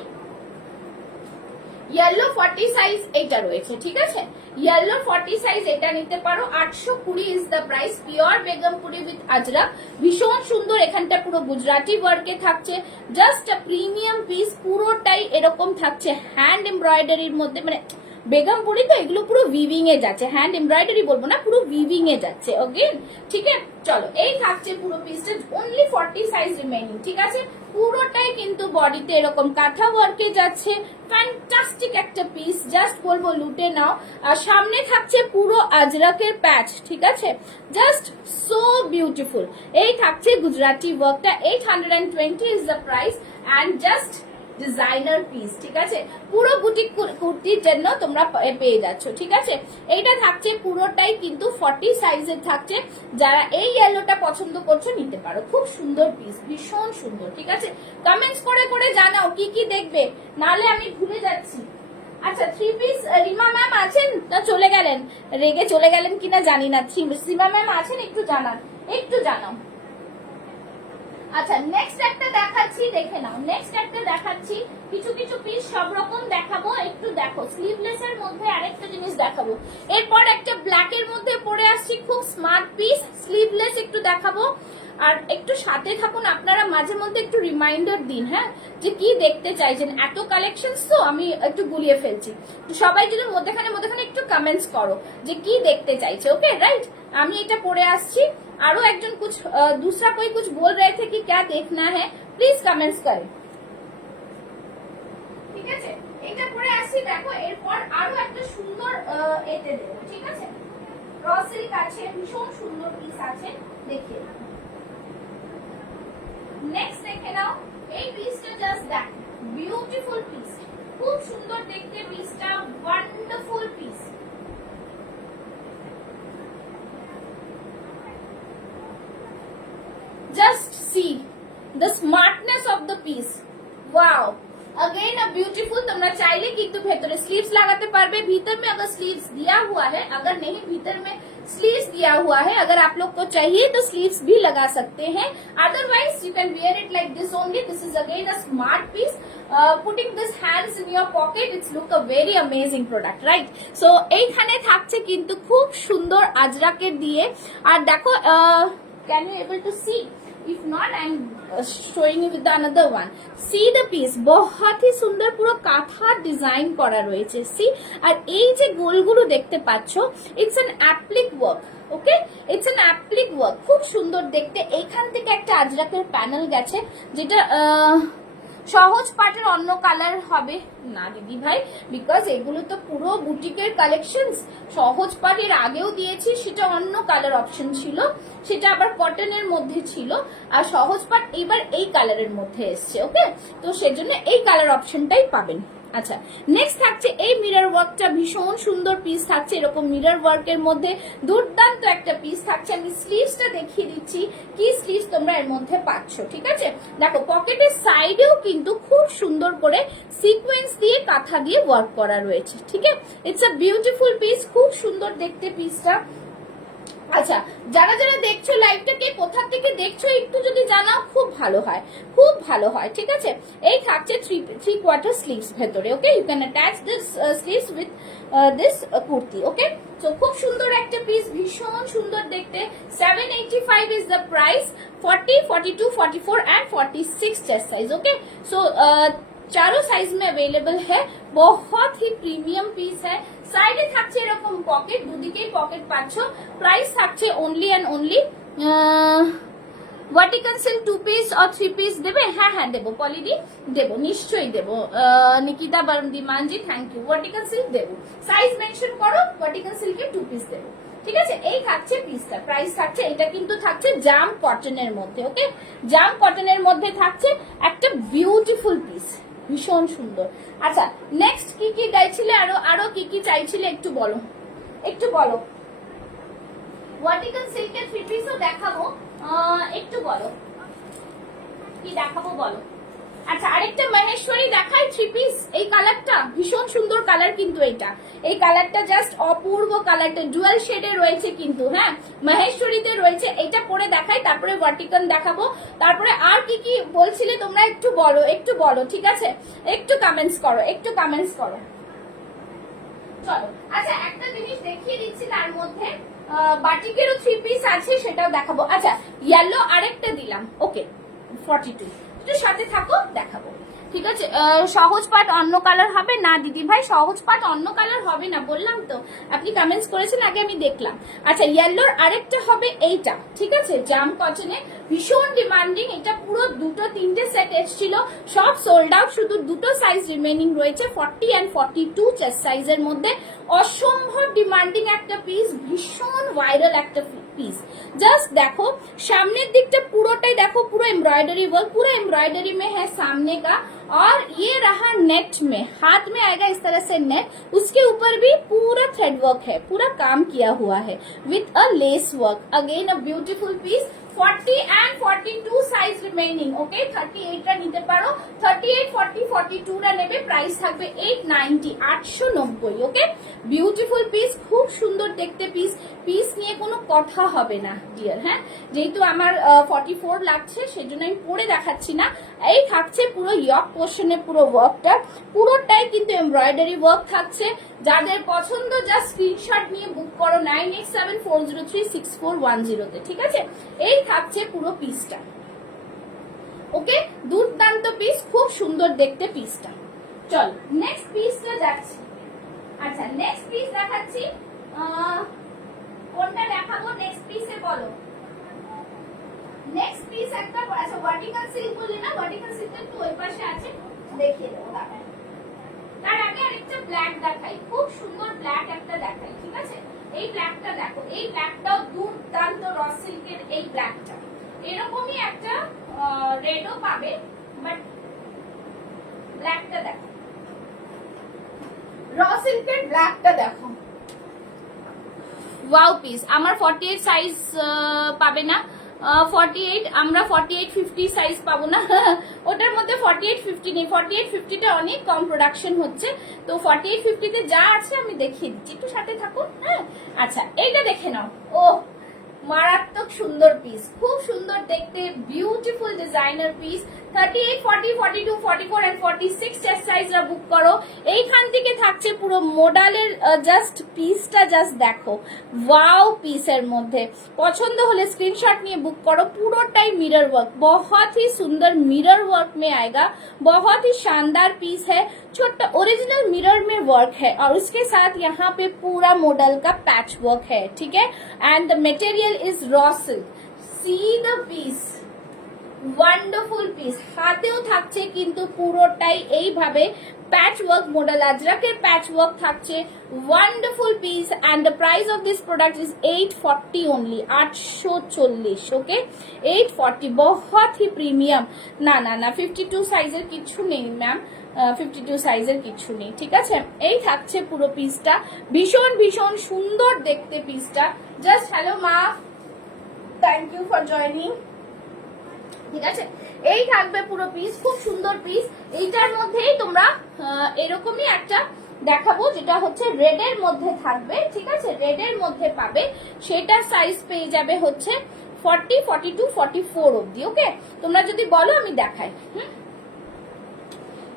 ইয়েলো 40 সাইজ এটা রয়েছে। ঠিক আছে, ইয়েলো 40 সাইজ এটা নিতে পারো। 820 is the price. Pure Begumpuri with Ajrak, ভীষণ সুন্দর। এখানটা পুরো গুজরাটি ওয়ার্কে থাকছে, জাস্ট আ প্রিমিয়াম পিস। পুরোটাই এরকম থাকছে হ্যান্ড এমব্রয়ডারির মধ্যে, মানে বেগমপুরি তো এগুলো পুরো উইভিং এ যাচ্ছে, হ্যান্ড এমব্রয়ডারি বলবো না, পুরো উইভিং এ যাচ্ছে। ওকে, ঠিক আছে, চলো এই থাকছে পুরো পিসটা। Only 40 size remaining. ঠিক আছে, পুরোটাই কিন্তু বডিতে এরকম কাঁথা ওয়ার্কে যাচ্ছে। ফ্যান্টাস্টিক একটা পিস, জাস্ট বলবো লুটে নাও। আর সামনে থাকছে পুরো আজরাকের প্যাচ। ঠিক আছে, জাস্ট সো বিউটিফুল। এই থাকছে গুজরাটি ওয়ার্কটা। 820 is the price and just designer piece. ঠিক আছে, পুরো বুটিক কুর্তির জন্য তোমরা পেয়ে যাচ্ছ। ঠিক আছে, এইটা থাকছে পুরোটাই কিন্তু 40 সাইজের থাকছে। যারা এই ইয়েলোটা পছন্দ করছো নিতে পারো, খুব সুন্দর পিস, ভীষণ সুন্দর। ঠিক আছে, কমেন্টস করে করে জানাও কি কি দেখবে, নাহলে আমি ভুলে যাচ্ছি। আচ্ছা, 3 পিস রিমা ম্যাম আছেন না চলে গেলেন? রেগে চলে গেলেন কিনা জানি না। রিমা ম্যাম আছেন, একটু জানান, একটু জানাও। আচ্ছা, নেক্সট একটা দেখাচ্ছি, দেখে নাও। নেক্সট একটা দেখাচ্ছি, কিছু কিছু পিস সব রকম দেখাবো। একটু দেখো, স্লিভলেস এর মধ্যে আরেকটা জিনিস দেখাবো। এরপর একটা ব্ল্যাক এর মধ্যে পরে আসছি, খুব স্মার্ট পিস, স্লিভলেস একটু দেখাবো। আর একটু সাথে থাকুন আপনারা, মাঝে মধ্যে একটু রিমাইন্ডার দিন, হ্যাঁ, যে কি দেখতে চাইছেন। এত কালেকশন তো আমি একটু গুলিয়ে ফেলছি, সবাই যদি মধ্যেখানে একটু কমেন্টস করো যে কি দেখতে চাইছে। ওকে, রাইট, আমি এটা পরে আসছি। आरो একজন कुछ दूसरा कोई कुछ बोल रहे थे कि क्या देखना है, प्लीज कमेंट्स करें। ঠিক আছে, এটা পরে আসি। দেখো, এরপর আরো একটা সুন্দর এতে দেব। ঠিক আছে, র সিল্ক আছে, ভীষণ সুন্দর পিস আছে, দেখিয়ে দাও। নেক্সট দেখে নাও, এই পিসটা জাস্ট দেখ, বিউটিফুল পিস, খুব সুন্দর দেখতে পিসটা, wonderful piece. Just see the smartness of the piece. Wow, again a beautiful। তোমরা চাইলে কিন্তু ভেতরে স্লিভস লাগাতে পারবে। भीतर में अगर स्लीव्स दिया हुआ है, अगर नहीं भीतर में स्लीव्स दिया हुआ है, अगर आप लोग को चाहिए तो स्लीव्स भी लगा सकते हैं। Otherwise you can wear it like this only. This is again a smart piece. Putting this hands in your pocket, it's look a very amazing product, right? So এইখানে থাকছে কিন্তু খুব সুন্দর আজরাকের দিয়ে। আর দেখো, can you able to see? If not, I'm showing you with the another one. See the piece, बहुत ही সুন্দর, পুরো কাঁথা ডিজাইন করা রয়েছে। সি, আর এই যে গোলগুলো দেখতে পাচ্ছ, it's an applique work. Okay, it's an applique work, খুব সুন্দর দেখতে। এইখান থেকে একটা আজরাকের প্যানেল গেছে, যেটা সহজ পাটের অন্য কালার হবে না দিদি ভাই, বিকজ এগুলো তো পুরো বুটিকের কালেকশনস। সহজ পাটের আগেও দিয়েছি, সেটা অন্য কালার অপশন ছিল, সেটা আবার কটনের মধ্যে ছিল। আর সহজ পাট এবার এই কালারের মধ্যে এসছে। ওকে, তো সেজন্য এই কালার অপশনটাই পাবেন। আচ্ছা, নেক্সট থাকছে এই মিরর ওয়ার্কটা, ভীষণ সুন্দর পিস থাকছে, এরকম মিরর ওয়ার্কের মধ্যে দুর্দান্ত একটা পিস থাকছে। আমি স্লিভসটা দেখিয়ে দিচ্ছি, কি স্লিভস তোমরা এর মধ্যে পাচ্ছ। ঠিক আছে, দেখো পকেটের সাইডেও কিন্তু খুব সুন্দর করে সিকোয়েন্স দিয়ে কাঁথা দিয়ে ওয়ার্ক করা রয়েছে। ঠিক আছে, ইটস আ বিউটিফুল পিস, খুব সুন্দর দেখতে পিসটা। আচ্ছা, যারা যারা দেখছো লাইভটাকে, কোথা থেকে দেখছো একটু যদি জানাও, খুব ভালো হয়, খুব ভালো হয়। ঠিক আছে, এই থাকছে 3/4 স্লিভস ভেতরে। Okay, you can attach this sleeves with this kurti. Okay, তো খুব সুন্দর একটা পিস, ভীষণ সুন্দর দেখতে। 785 is the price. 40, 42, 44 and 46 chest size. Okay, so चारों साइज में अवेलेबल है। बहुत ही प्रीमियम পিস है। সাইডে থাকছে এরকম পকেট, দুদিকেই পকেট পাচ্ছ। প্রাইস থাকছে only and only vertical silk 2 piece আর 3 পিস দেবে? হ্যাঁ হ্যাঁ দেবো পলিডি, দেবো নিশ্চয়ই দেবো। নিকিতা দিমানজি থ্যাংক ইউ। ভার্টিকাল সিল্ক দেবো, সাইজ মেনশন করো, ভার্টিকাল সিল্কের 2 পিস দেবো। ঠিক আছে, এই থাকছে পিসটা, প্রাইস থাকছে, এটা কিন্তু থাকছে জাম কটনের মধ্যে। ওকে, জাম কটনের মধ্যে থাকছে একটা বিউটিফুল পিস, ভীষণ সুন্দর। আচ্ছা নেক্সট কি কি চাইছিলে, আরো কি কি চাইছিলে একটু বলো, একটু বলো। ভার্টিকাল সিল্কের 3 পিসও দেখাবো, একটু বলো কি দেখাবো বলো। আচ্ছা আরেকটা মহেশ্বরী দেখাই 3 পিস, এই কালারটা ভীষণ সুন্দর কালার কিন্তু এইটা, এই কালারটা জাস্ট অপূর্ব কালারটা, ডুয়াল শেডে রয়েছে কিন্তু, হ্যাঁ মহেশ্বরীতে রয়েছে। এটা পরে দেখাই, তারপরে ভার্টিকাল দেখাবো, তারপরে আর কি কি বলছিলে তোমরা একটু বলো, একটু বলো। ঠিক আছে, একটু কমেন্টস করো, একটু কমেন্টস করো। চলো আচ্ছা একটা জিনিস দেখিয়ে দিচ্ছি, তার মধ্যে বাটিকেরও 3 পিস আছে, সেটাও দেখাবো। আচ্ছা ইয়েলো আরেকটা দিলাম, ওকে 42, একটু সাথে থাকো দেখাবো। ঠিক আছে, সহজ পাট অন্য কালার হবে না দিদি ভাই, সহজ পাট অন্য কালার হবে না, বললাম তো, আপনি কমেন্টস করেছেন আগে আমি দেখলাম। আচ্ছা ইয়েলোর আরেকটা হবে এইটা, ঠিক আছে জাম কটনে, ভীষণ ডিমান্ডিং, এটা পুরো 2-3টে সেট এসেছিল, সব সোল্ড আউট, শুধু 2টো সাইজ রিমেনিং রয়েছে, 40 and 42 চেস্ট সাইজের মধ্যে, অসম্ভব ডিমান্ডিং একটা পিস, ভীষণ ভাইরাল একটা পিস। জাস্ট দেখো সাमনের দিকটা পুরোটাই দেখো, পুরো एम्ब्रॉयडरी वर्क, पूरा एम्ब्रॉयडरी में है सामने का, और ये रहा नेट में, हाथ में आएगा इस तरह से नेट, उसके ऊपर भी पूरा थ्रेड वर्क है, पूरा काम किया हुआ है with a lace work, again a beautiful piece. 40 and 42 size remaining, okay 38 টা নিতে পারো, 38 40 42 টা নেবে, প্রাইস থাকবে 890 890। ওকে বিউটিফুল পিস, খুব সুন্দর দেখতে পিস, পিস নিয়ে কোনো কথা হবে না ডিয়ার। হ্যাঁ যেহেতু আমার 44 লাগছে সেজন্য আমি পরে দেখাচ্ছি না। এই থাকছে পুরো ইয়ক পোর্শনে, পুরো ওয়ার্কটা পুরোটাই কিন্তু এমব্রয়ডারি ওয়ার্ক থাকছে। যাদের পছন্দ জাস্ট স্ক্রিনশট নিয়ে বুক করো 9874036410 তে। ঠিক আছে, এই থাকছে পুরো পিসটা। ওকে দুর্দান্ত পিস, খুব সুন্দর দেখতে পিসটা। চল নেক্সট পিসটা যাচ্ছি। আচ্ছা নেক্সট পিস দেখাচ্ছি, কোনটা দেখাবো নেক্সট পিসে বলো। নেক্সট পিস একটা, আচ্ছা ভার্টিকাল সিল্ক বললি না, ভার্টিকাল সিল্কটা একটু ওই পাশে আছে, দেখিয়ে দেবো দাঁড়া। তার আগে আরেকটা ব্ল্যাক দেখাই, খুব সুন্দর ব্ল্যাক একটা দেখাই। ঠিক আছে, এই ব্ল্যাকটা দেখো, এই ব্ল্যাকটাও দুর্দান্ত র সিল্কের, এই ব্ল্যাকটা এরকমই একটা রেডও পাবে, বাট ব্ল্যাকটা দেখো, র সিল্কের ব্ল্যাকটা দেখো, ওয়াও পিস। আমার 48 সাইজ পাবে না, 48 আমরা 48 50 সাইজ পাবো না ওটার মধ্যে 48 50 নেই, 48 50 টা অনেক কম প্রোডাকশন হচ্ছে, তো 48 50 তে যা আছে আমি দেখিয়ে দিচ্ছি, একটু সাথে থাকো। হ্যাঁ আচ্ছা এইটা দেখে নাও, ও মারাত্মক সুন্দর পিস, খুব সুন্দর দেখতে, beautiful designer piece. 38 40 42 44 and 46 chest সাইজরা বুক করো। এইখান থেকে থাকছে পুরো মডেলের জাস্ট পিসটা জাস্ট দেখো, ওয়াও পিসের মধ্যে পছন্দ হলে স্ক্রিনশট নিয়ে বুক करो। पूरोटाई मिरर वर्क, बहुत ही सुंदर मिरर वर्क में आएगा, बहुत ही शानदार पीस है, छोटा ओरिजिनल मिरर में वर्क है, और उसके साथ यहाँ पे पूरा मॉडल का पैच वर्क है। ठीक है, and the material is raw silk. See the piece, wonderful piece, হাতেও থাকছে কিন্তু পুরোটাই এইভাবে প্যাচ ওয়ার্ক মডেল, আজরাকের প্যাচ ওয়ার্ক থাকছে, wonderful piece. And the price of this product is 840 only, 840। Okay 840, बहुत ही প্রিমিয়াম। না না না 52 সাইজের কিছু নেই ম্যাম, 52 সাইজের কিছু নেই। ঠিক আছে, এই থাকছে পুরো পিসটা, ভীষণ ভীষণ সুন্দর দেখতে পিসটা। জাস্ট হ্যালো মা, থ্যাংক ইউ ফর জয়নিং। ঠিক আছে, এই থাকবে পুরো পিস, খুব সুন্দর পিস। এইটার মধ্যেই তোমরা এরকমই একটা দেখাবো যেটা হচ্ছে রেড এর মধ্যে থাকবে। ঠিক আছে, রেড এর মধ্যে পাবে, সেটা সাইজ পেয়ে যাবে হচ্ছে 40 42 44 অবধি। ওকে তোমরা যদি বলো আমি দেখাই।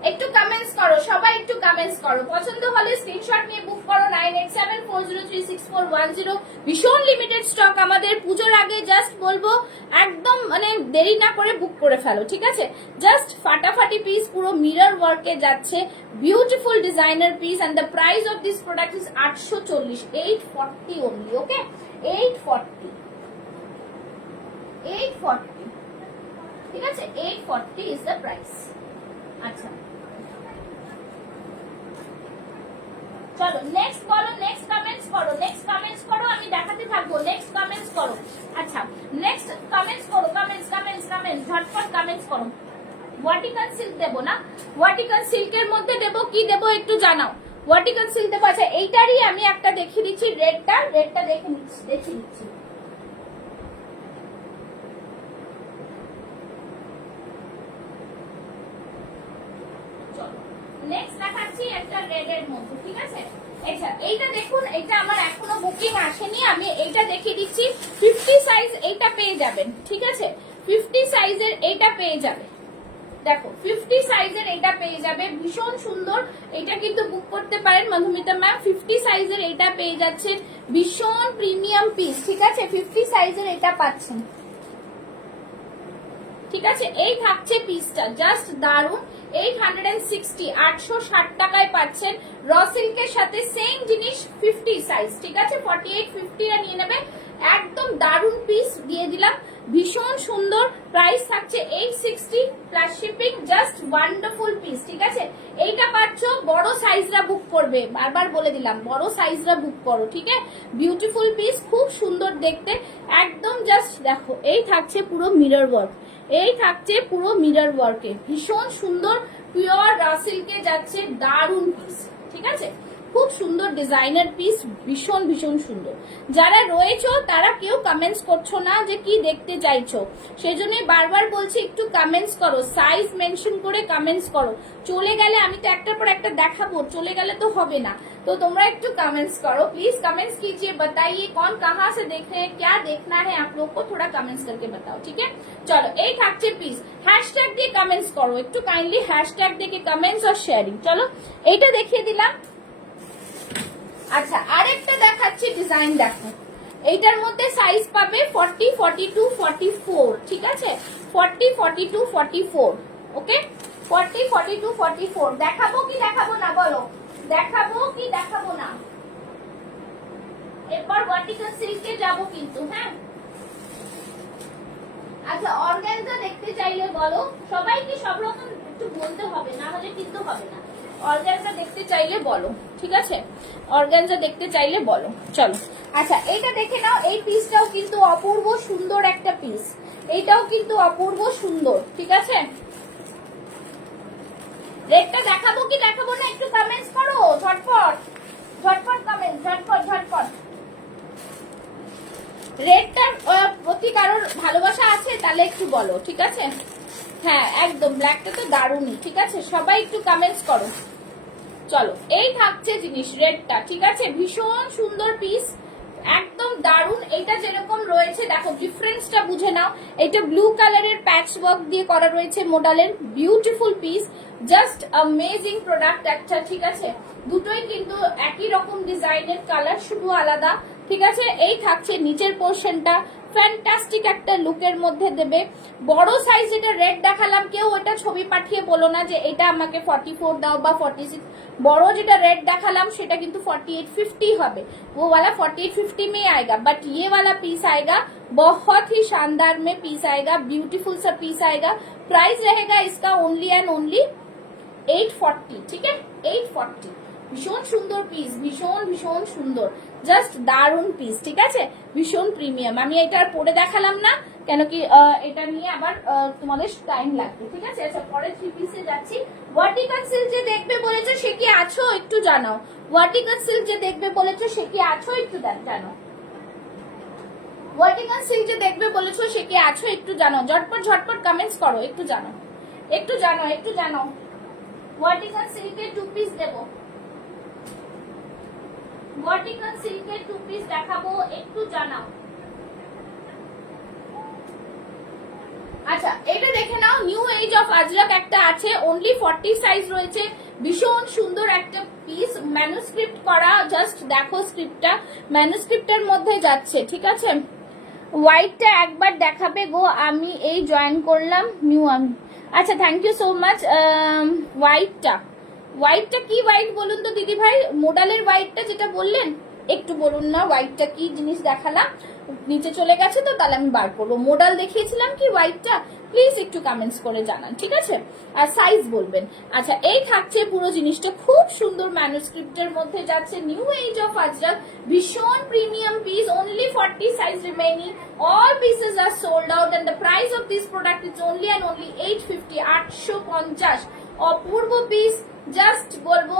একটু কমেন্টস করো সবাই, একটু কমেন্টস করো, পছন্দ হলে স্ক্রিনশট নিয়ে বুক করো 9874036410। ভীষণ লিমিটেড স্টক আমাদের, পুজোর আগে জাস্ট বলবো একদম মানে দেরি না করে বুক করে ফেলো। ঠিক আছে, জাস্ট ফাটাফাটি পিস, পুরো মিরর ওয়ার্কে যাচ্ছে, beautiful designer piece. And the price of this product is 840, 840 only. Okay 840, 840। ঠিক আছে, 840 ইজ দ্য প্রাইস। আচ্ছা চলো নেক্সট বলো, নেক্সট কমেন্টস করো, নেক্সট কমেন্টস করো, আমি দেখাতে থাকবো, নেক্সট কমেন্টস করো। আচ্ছা নেক্সট কমেন্টস করো, কমেন্টস কমেন্টস কমেন্টস ঝটপট কমেন্টস করো। ভার্টিকাল সিল্ক দেবো না, ভার্টিকাল সিল্কের মধ্যে দেবো কি দেবো একটু জানাও। ভার্টিকাল সিল্ক দেবো। আচ্ছা এইটারই আমি একটা দেখিয়ে দিচ্ছি, রেডটা দেখে নিচ্ছি, দেখিয়ে দিচ্ছি। নেক্সট দেখাচ্ছি একটা রেড এর মধ্যে, ঠিক আছে। আচ্ছা এইটা দেখুন, এটা আমার এখনো বুকিং আসেনি, আমি এইটা দেখিয়ে দিচ্ছি। 50 সাইজ এইটা পেয়ে যাবেন, ঠিক আছে, 50 সাইজের এইটা পেয়ে যাবে। দেখো 50 সাইজের এটা পেয়ে যাবে, ভীষণ সুন্দর। এটা কিন্তু বুক করতে পারেন মধুমিতা ম্যাম। 50 সাইজের এটা পেয়ে যাচ্ছে, ভীষণ প্রিমিয়াম পিস, ঠিক আছে। 50 সাইজের এটা পাচ্ছেন, ঠিক আছে। এই থাকছে পিসটা, জাস্ট দারুন। 860 860 টাকায় পাচ্ছেন র সিল্কের সাথে সেম জিনিস 50 সাইজ, ঠিক আছে। 48 50 এ নিয়ে নেবে, একদম দারুন পিস দিয়ে দিলাম, ভীষণ সুন্দর। প্রাইস থাকছে 860 plus shipping, just wonderful piece, ঠিক আছে। এইটা পাচ্ছ, বড় সাইজরা বুক করবে, বারবার বলে দিলাম বড় সাইজরা বুক করো, ঠিক আছে। বিউটিফুল পিস, খুব সুন্দর দেখতে, একদম জাস্ট দেখো। এই থাকছে পুরো মিরর ওয়ার্ক, এই থাকছে পুরো মিরর ওয়ার্কে, ভীষণ সুন্দর পিওর র সিল্কে যাচ্ছে, দারুন পিস, ঠিক আছে। খুব সুন্দর ডিজাইনার পিস, ভীষণ ভীষণ সুন্দর। যারা রয়েছো তারা কেউ কমেন্টস করছো না যে কি দেখতে চাইছো, সেই জন্যই বারবার বলছি একটু কমেন্টস করো, সাইজ মেনশন করে কমেন্টস করো। চলে গেলে আমি তো একটার পর একটা দেখাবো, চলে গেলে তো হবে না, तो तुमरा একটু कमेंट्स करो प्लीज, कमेंट्स कीजिए, बताइए कौन कहाँ से देख रहे हैं, क्या देखना है आप लोग को, थोड़ा कमेंट्स करके बताओ, ठीक है। चलो এই থাকছে পিস, হ্যাশট্যাগ দিয়ে কমেন্টস করো, একটু কাইন্ডলি হ্যাশট্যাগ দিয়ে কমেন্টস আর শেয়ারিং। চলো এইটা দেখিয়ে দিলাম। আচ্ছা আরেকটা দেখাচ্ছি ডিজাইন, দেখো এইটার মধ্যে সাইজ পাবে 40 42 44, ঠিক আছে। 40 42 44, ওকে। 40 42 44 দেখাবো কি দেখাবো না বলো, দেখাবো কি দেখাবো না। এরপর ভার্টিকাল সিল্কে যাবো কিন্তু, হ্যাঁ। আচ্ছা অর্গানজা দেখতে চাইলে বলো, সবাইকে সব রকম একটু বলতে হবে, না হলে কিন্তু হবে না। অর্গানজা দেখতে চাইলে বলো, ঠিক আছে, অর্গানজা দেখতে চাইলে বলো। চলো আচ্ছা এইটা দেখে নাও, এই পিসটাও কিন্তু অপূর্ব সুন্দর একটা পিস, এইটাও কিন্তু অপূর্ব সুন্দর, ঠিক আছে। রেটটা দেখাবো কি দেখাবো না একটু কমেন্টস করো, ঝটপট ঝটপট কমেন্ট, ঝটপট ঝটপট। রেটটার প্রতি কারোর ভালোবাসা আছে তাহলে একটু বলো, ঠিক আছে। হ্যাঁ একদম, ব্ল্যাকটা তো দারুণই, ঠিক আছে, সবাই একটু কমেন্টস করো। চলো এই থাকছে জিনিস রেডটা, ঠিক আছে, ভীষণ সুন্দর পিস, একদম দারুন। এটা যেরকম রয়েছে দেখো, ডিফারেন্সটা বুঝে নাও। এটা ব্লু কালারের প্যাচ ওয়ার্ক দিয়ে করা রয়েছে মডেলের, beautiful piece, just amazing product একটা, ঠিক আছে। দুটোই কিন্তু একই রকম ডিজাইনের, কালার শুধু আলাদা, ঠিক আছে। এই থাকছে নিচের পোর্শনটা, ফ্যান্টাস্টিক একটা লুকের মধ্যে দেবে। বড় সাইজ যেটা রেড দেখালাম, কেউ ওটা ছবি পাঠিয়ে বলো না যে এটা আমাকে 44 দাও বা 46। বড় যেটা रेड देखालाम सेटा किंतु 4850 হবে, वो वाला 4850 में आएगा, बट ये वाला पीस आएगा बहुत ही शानदार में पीस आएगा, ब्यूटीफुल सा पीस आएगा। प्राइस रहेगा इसका ओनली एंड ओनली 840, ठीक है 840। ভীষণ সুন্দর পিস, ভীষণ ভীষণ সুন্দর, জাস্ট দারুন পিস, ঠিক আছে, ভীষণ প্রিমিয়াম। আমি এটা পরে দেখালাম না কেন কি এটা নিয়ে আবার তোমাদের টাইম লাগবে, ঠিক আছে। আচ্ছা পরে 3 পিসে যাচ্ছি। ভার্টিকাল সিল্ক যে দেখবে বলেছে সে কি আছো একটু জানাও, ভার্টিকাল সিল্ক যে দেখবে বলেছে সে কি আছো একটু জানাও, ভার্টিকাল সিল্ক যে দেখবে বলেছো সে কি আছো একটু জানাও, ঝটপট ঝটপট কমেন্টস করো, একটু জানাও একটু জানাও একটু জানাও। ভার্টিকাল সিল্কের 2 পিস দেবো, ভার্টিকাল সিল্কের 2 পিস দেখাবো, একটু জানাও। আচ্ছা এটা দেখে নাও, নিউ এজ অফ আজরাক একটা আছে, অনলি 40 সাইজ রয়েছে, ভীষণ সুন্দর একটা পিস, ম্যানুস্ক্রিপ্ট করা, জাস্ট দেখো স্ক্রিপ্টটা ম্যানুস্ক্রিপ্টের মধ্যে যাচ্ছে, ঠিক আছে। হোয়াইটটা একবার দেখাবে গো, আমি এই জয়েন করলাম নিউ। আমি আচ্ছা থ্যাংক ইউ সো মাচ। হোয়াইটটা কি হোয়াইট বলুন তো দিদি ভাই, মডেলের হোয়াইটটা যেটা বললেন একটু বলুন না হোয়াইটটা কি জিনিস দেখালাম, নিচে চলে গেছে তো তাহলে আমি বার করবো। মডেল দেখিয়েছিলাম কি হোয়াইটটা, প্লিজ একটু কমেন্টস করে জানান, ঠিক আছে? আর সাইজ বলবেন। আচ্ছা, এই থাকছে পুরো জিনিসটা, খুব সুন্দর ম্যানুস্ক্রিপ্টের মধ্যে যাচ্ছে, নিউ এজ অফ আজরাক, ভীষণ premium piece, only 40 size remaining, all pieces are sold out and the price of this product is only and only 850, 850। অপূর্ব পিস, জাস্ট বলবো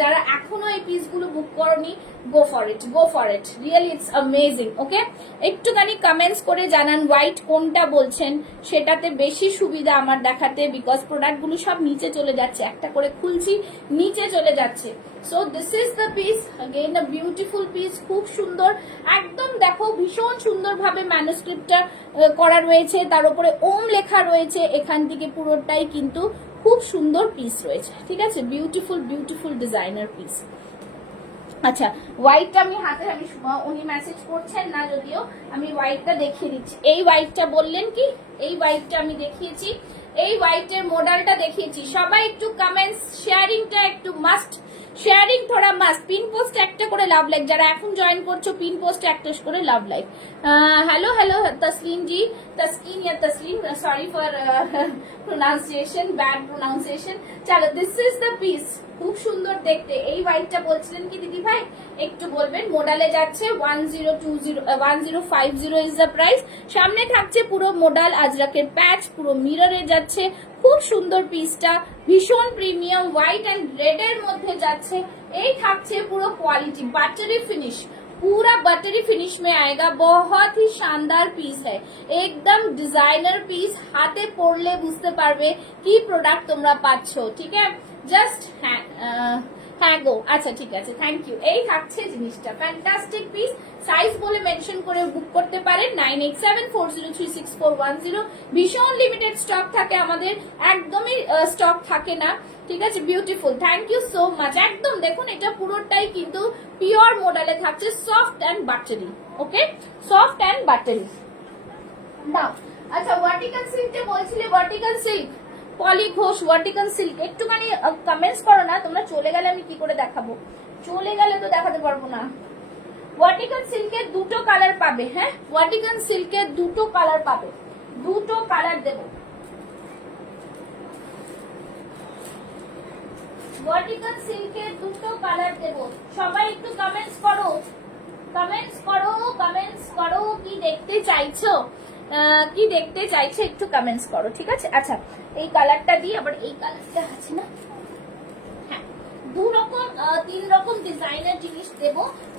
যারা এখনো এই পিস গুলো বুক করনি, go for it, go for it, really it's amazing. Okay, একটুখানি comments করে জানান হোয়াইট কোনটা বলছেন, সেটাতে বেশি সুবিধা আমার দেখাতে, বিকজ প্রোডাক্ট গুলো সব নিচে চলে যাচ্ছে, একটা করে খুলছি নিচে চলে যাচ্ছে। So this is the piece, again a beautiful piece, খুব সুন্দর একদম। দেখো ভীষণ সুন্দর ভাবে ম্যানুস্ক্রিপ্টটা করা রয়েছে, তার উপরে ওম লেখা রয়েছে, এখান থেকে পুরোটাই কিন্তু খুব সুন্দর পিস রয়েছে, ঠিক আছে? Beautiful beautiful designer piece. আচ্ছা, হোয়াইটটা আমি হাতে, আমি উনি মেসেজ করছেন না যদিও, আমি হোয়াইটটা দেখিয়ে দিচ্ছি। এই হোয়াইটটা বললেন কি, এই হোয়াইটটা আমি দেখিয়েছি, এই হোয়াইটের মডেলটা দেখিয়েছি। সবাই একটু কমেন্টস, শেয়ারিংটা একটু মাস্ট, শেয়ারিং থোড়া মাস্ট। পিন পোস্ট একটা করে লাভ লাইক, যারা এখন জয়েন করছো পিন পোস্ট একটা করে love like. Hello hello Taslim ji, Taskin ইয়া Taslim, sorry for pronunciation, bad pronunciation. চলো, দিস ইজ দ্য পিস, খুব সুন্দর দেখতে। এই হোয়াইটটা বলছিলেন কি দিদি ভাই, একটু বলবেন। মোডালে যাচ্ছে 1050 ইজ দ্য প্রাইস। সামনে থাকছে পুরো মোডাল আজরাকের প্যাচ, পুরো মিররে যাচ্ছে, খুব সুন্দর পিসটা, ভীষণ প্রিমিয়াম, হোয়াইট এন্ড রেড এর মধ্যে যাচ্ছে। এই থাকছে পুরো কোয়ালিটি, বাটারি ফিনিশ, पूरा बटरी फिनिश में आएगा, बहुत ही शानदार पीस है, एकदम डिजाइनर पीस। हाथे पड़ले बुझते पारबे কি প্রোডাক্ট তোমরা পাচ্ছ, ঠিক আছে? জাস্ট হ্যাঁ গো, আচ্ছা ঠিক আছে, থ্যাংক ইউ। এই থাকছে জিনিসটা, ফ্যান্টাস্টিক পিস। সাইজ বলে মেনশন করে বুক করতে পারেন 9874036410। ভীষণ লিমিটেড স্টক থাকে আমাদের, একদমই স্টক থাকে না, ঠিক আছে? Beautiful, thank you so much. একদম দেখুন, এটা পুরোটাই কিন্তু পিওর মডেলে থাকছে, soft and buttery. Okay, soft and buttery. Now আচ্ছা, ভার্টিক্যাল সিল্কটা বলছিলে, vertical silk, Poli Ghosh vertical silk, একটুখানি কমেন্টস করো না, তোমরা চলে গেলে আমি কি করে দেখাবো, চলে গেলে তো দেখাতে পারবো না। ভার্টিক্যাল সিল্কের দুটো কালার পাবে, হ্যাঁ ভার্টিক্যাল সিল্কের দুটো কালার পাবে, দুটো কালার দেবো। ভার্টিক্যাল সিল্কের দুটো কালার দেব, সবাই একটু কমেন্টস করো, কমেন্টস করো, কমেন্টস করো, কি দেখতে চাইছো, কি দেখতে চাইছো একটু কমেন্টস করো, ঠিক আছে? আচ্ছা, এই কালারটা দিয়ে আবার এই কালারটা আছে না, হ্যাঁ, দু রকম তিন রকম ডিজাইনের জিনিস দেব,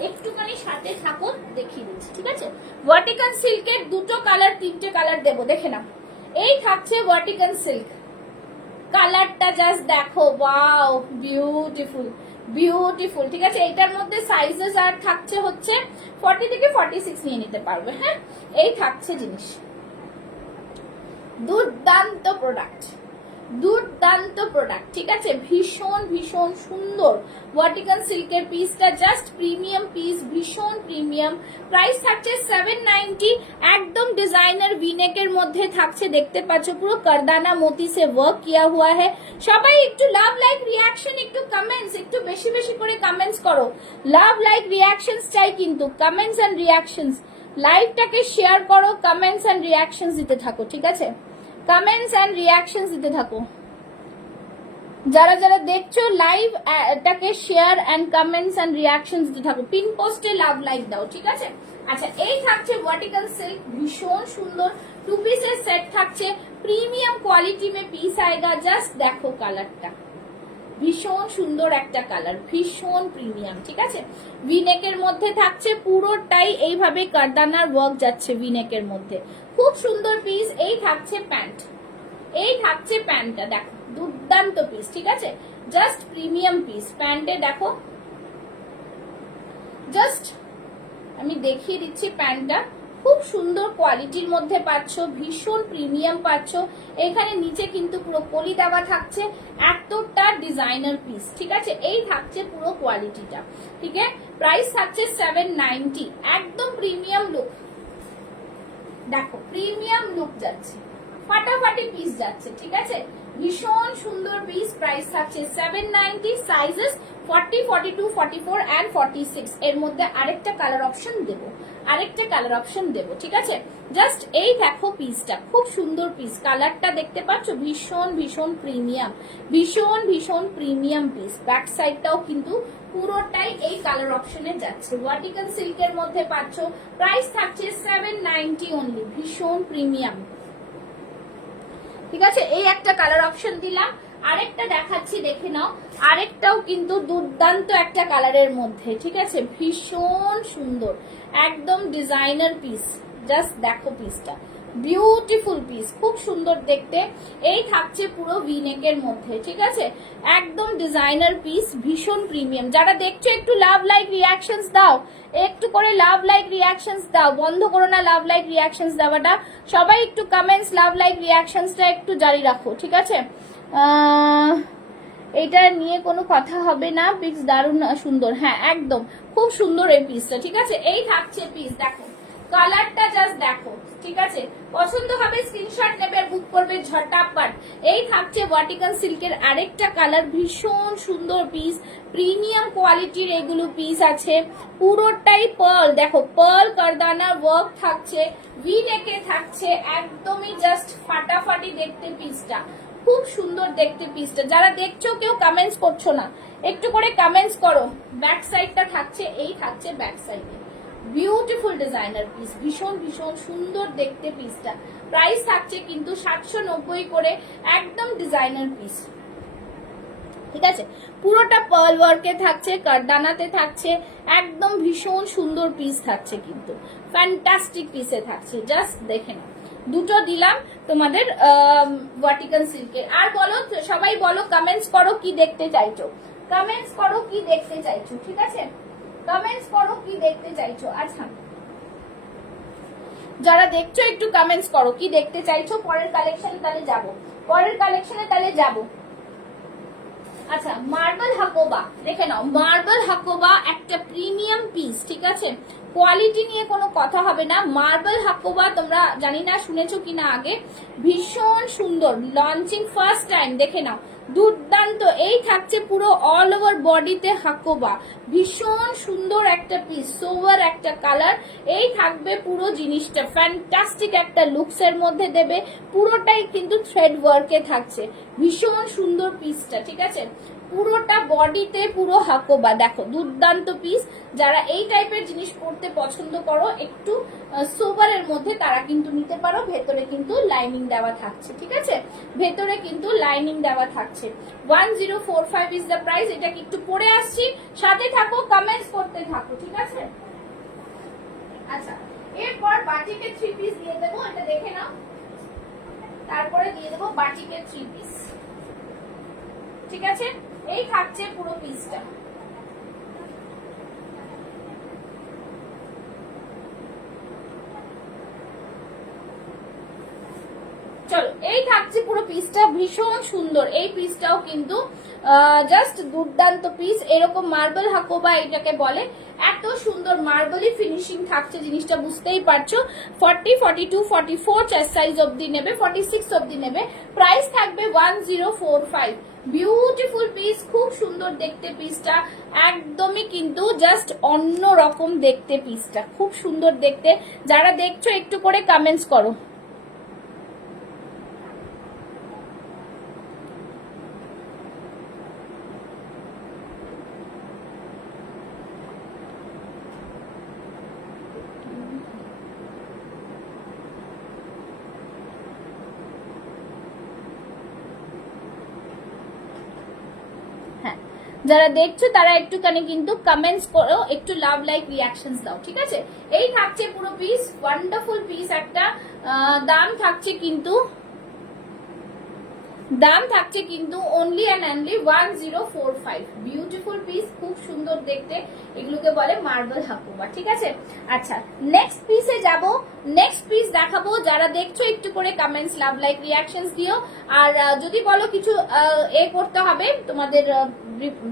একটুখানি সাথে থাকো, দেখিয়ে দিচ্ছি, ঠিক আছে? ভার্টিক্যাল সিল্কের দুটো কালার, তিনটে কালার দেব, দেখে নাও। এই থাকছে ভার্টিক্যাল সিল্ক, কালারটা জাস্ট দেখো, ওয়াও, বিউটিফুল বিউটিফুল, ঠিক আছে? এটার মধ্যে সাইজেস আর থাকছে হচ্ছে 40 থেকে 46 নিয়ে নিতে পারবে, হ্যাঁ? এই থাকছে জিনিস, দুর্দান্ত প্রোডাক্ট, দুর্দান্ত প্রোডাক্ট, ঠিক আছে? ভীষণ ভীষণ সুন্দর ভার্টিক্যাল সিল্কের পিসটা, জাস্ট প্রিমিয়াম পিস, ভীষণ প্রিমিয়াম। প্রাইস থাকছে 790, একদম ডিজাইনার ভিনেকের মধ্যে থাকছে, দেখতে পাচ্ছ পুরো করদানা মোতি সে ওয়ার্ক কিয়া হুয়া है। সবাই একটু লাভ লাইক রিয়াকশন, একটু কমেন্টস, একটু বেশি বেশি করে কমেন্টস করো, লাভ লাইক রিয়াকশনস চাই কিন্তু, কমেন্টস এন্ড রিয়াকশনস। লাইভটাকে শেয়ার করো, কমেন্টস এন্ড রিয়াকশনস দিতে থাকো, ঠিক আছে? কমেন্টস এন্ড রিয়াকশনস দিতে থাকো, যারা যারা দেখছো লাইভ এটাকে share and comments and reactions দিতে থাকো, পিন পোস্টে লাভ লাইক দাও, ঠিক আছে? আচ্ছা, এই থাকছে ভার্টিক্যাল সিল্ক, ভীষণ সুন্দর, টু পিসের সেট থাকছে, প্রিমিয়াম কোয়ালিটি মে পিস আएगा। জাস্ট দেখো কালারটা, ভীষণ সুন্দর একটা কালার, ভীষণ প্রিমিয়াম, ঠিক আছে? ভিনেকের মধ্যে থাকছে, পুরোটাই এইভাবে কারদানার ওয়ার্ক যাচ্ছে ভিনেকের মধ্যে, খুব সুন্দর পিস। এই থাকছে প্যান্ট, এই থাকছে প্যান্টটা, দেখো দুর্দান্ত পিস, ঠিক আছে? Just premium piece. প্যান্টে দেখো, জাস্ট আমি দেখিয়ে দিচ্ছি প্যান্টটা, খুব সুন্দর কোয়ালিটির মধ্যে পাচ্ছ, ভীষণ প্রিমিয়াম পাচ্ছ। এখানে নিচে কিন্তু পুরো কলি দেওয়া থাকছে, এতটা ডিজাইনার পিস, ঠিক আছে? এই থাকছে পুরো কোয়ালিটিটা, ঠিক আছে? প্রাইস থাকছে 790, একদম প্রিমিয়াম লুক, দেখো প্রিমিয়াম লুক যাচ্ছে, ফাটাফাটি পিস যাচ্ছে, ঠিক আছে? ভীষণ সুন্দর পিস, প্রাইস থাকছে 790, সাইজেস 40, 42, 44 এন্ড 46। এর মধ্যে আরেকটা কালার অপশন দেব, ঠিক আছে। জাস্ট এই দেখো পিসটা, খুব সুন্দর পিস, কালারটা দেখতে পাচ্ছ, ভীষণ প্রিমিয়াম পিস। ব্যাক সাইডটাও কিন্তু পুরোটাই এই কালার অপশনে যাচ্ছে, ভার্টিক্যাল সিল্কের মধ্যে পাচ্ছ। প্রাইস থাকছে 790 অনলি, ভীষণ প্রিমিয়াম, ঠিক আছে। এই একটা কালার অপশন দিলাম, আরেকটা দেখাচ্ছি, দেখে নাও। আরেকটাও কিন্তু দুর্দান্ত একটা কালারের মধ্যে, ঠিক আছে, ভীষণ সুন্দর, একদম ডিজাইনার পিস। জাস্ট দেখো পিসটা, বিউটিফুল পিস, খুব সুন্দর দেখতে। এই থাকছে পুরো ভিনেকের মধ্যে, ঠিক আছে, একদম ডিজাইনার পিস, ভীষণ প্রিমিয়াম। যারা দেখছো একটু লাভ লাইক রিয়াকশনস দাও, একটু করে লাভ লাইক রিয়াকশনস দাও, বন্ধ করো না লাভ লাইক রিয়াকশনস দেওয়াটা। সবাই একটু কমেন্টস, লাভ লাইক রিয়াকশনসটা একটু জারি রাখো, ঠিক আছে। এটা নিয়ে কোনো কথা হবে না, পিস দারুণ সুন্দর, হ্যাঁ একদম খুব সুন্দর এই পিসটা, ঠিক আছে। এই থাকছে পিস, দেখো কালারটা জাস্ট দেখো, ঠিক আছে। পছন্দ হবে স্ক্রিনশট নেবে, বুক করবে ঝটাপট। এই থাকছে ভার্টিক্যাল সিল্কের আরেকটা কালার, ভীষণ সুন্দর পিস, প্রিমিয়াম কোয়ালিটির এগুলো পিস আছে। পুরোটাই পার্ল, দেখো পার্ল কারদানার ওয়ার্ক থাকছে, ভি নেকে থাকছে, একদমই জাস্ট ফাটাফাটি দেখতে পিসটা, খুব সুন্দর দেখতে পিসটা। যারা দেখছো কেউ কমেন্টস করছো না, একটু করে কমেন্টস করো। ব্যাক সাইডটা থাকছে, এই থাকছে ব্যাক সাইডে, বিউটিফুল ডিজাইনার পিস, ভীষণ সুন্দর দেখতে পিসটা। প্রাইস থাকছে কিন্তু 790 করে, একদম ডিজাইনার পিস, ঠিক আছে। পুরোটা পার্ল ওয়ার্কে থাকছে, কারদানাতে থাকছে, একদম ভীষণ সুন্দর পিস থাকছে, কিন্তু ফ্যান্টাস্টিক পিসে থাকছে। জাস্ট দেখে নাও, দুটো দিলাম তোমাদের ভার্টিক্যাল সিল্কে। আর বলো, সবাই বলো, কমেন্টস করো কি দেখতে চাইছো, কমেন্টস করো কি দেখতে চাইছো, ঠিক আছে, কমেন্টস করো কি দেখতে চাইছো। আচ্ছা, যারা দেখছো একটু কমেন্টস করো কি দেখতে চাইছো। পরের কালেকশনে তাহলে যাব। আচ্ছা, মার্বেল হাকোবা দেখে নাও, মার্বেল হাকোবা একটা প্রিমিয়াম পিস, ঠিক আছে, কোয়ালিটি নিয়ে কোনো কথা হবে না। মার্বেল হাকোবা তোমরা জানি না শুনেছো কিনা আগে, ভীষণ সুন্দর, লঞ্চিং ফার্স্ট টাইম, দেখে নাও, দুর্দান্ত। এই থাকছে পুরো অল ওভার বডিতে হাকোবা, ভীষণ সুন্দর একটা পিস, সোভার একটা কালার। এই থাকবে পুরো জিনিসটা, ফ্যান্টাস্টিক একটা লুকস এর মধ্যে দেবে, পুরোটাই কিন্তু থ্রেড ওয়ার্কে থাকছে, ভীষণ সুন্দর পিসটা, ঠিক আছে। পুরোটা বডিতে পুরো হাকোবা, দেখো দুর্দান্ত পিস। যারা এই টাইপের জিনিস পরতে পছন্দ করো একটু সোভারের মধ্যে, তারা কিন্তু নিতে পারো। ভেতরে কিন্তু লাইনিং দেওয়া থাকছে, ঠিক আছে, ভেতরে কিন্তু লাইনিং দেওয়া থাকছে। 1045 ইজ দ্য প্রাইস। এটা কি একটু পরে আসছি, সাথে থাকো, কমেন্টস করতে থাকো, ঠিক আছে। আচ্ছা, এরপর বাটিকের 3 পিস দিয়ে দেবো, এটা দেখে নাও। তারপরে দিয়ে দেবো বাটিকের 3 পিস, ঠিক আছে। এই থাকছে পুরো পিসটা, চলো। এই থাকছে পুরো পিসটা, ভীষণ সুন্দর এই পিসটাও কিন্তু জাস্ট দুর্দান্ত পিস। এরকম মার্বেল হাকোবা এটাকে বলে, এত সুন্দর মার্বেলি ফিনিশিং থাকছে, জিনিসটা বুঝতেই পারছো। 40, 42, 44 চেস্ট সাইজ অবধি নেবে, 46 অবধি নেবে। প্রাইস থাকবে 1045। বিউটিফুল পিস, খুব সুন্দর দেখতে পিসটা, একদমই কিন্তু জাস্ট অন্য রকম দেখতে পিসটা, খুব সুন্দর দেখতে। যারা দেখছো একটু করে কমেন্টস করো। যারা দেখছো তারা একটুখানি কিন্তু কমেন্টস করো, একটু লাভ লাইক রিয়াকশনস দাও, ঠিক আছে। এই থাকছে পুরো পিস, ওয়ান্ডারফুল পিস একটা। দাম থাকছে কিন্তু only and only 1045। Beautiful piece, খুব সুন্দর দেখতে, এগুলোকে বলে মার্বেল হাকুবা, ঠিক আছে। আচ্ছা, নেক্সট পিসে যাব, নেক্সট পিস দেখাবো। যারা দেখছো একটু করে কমেন্টস, লাভ লাইক রিয়াকশনস দিও। আর যদি বলো কিছু করতে হবে তোমাদের,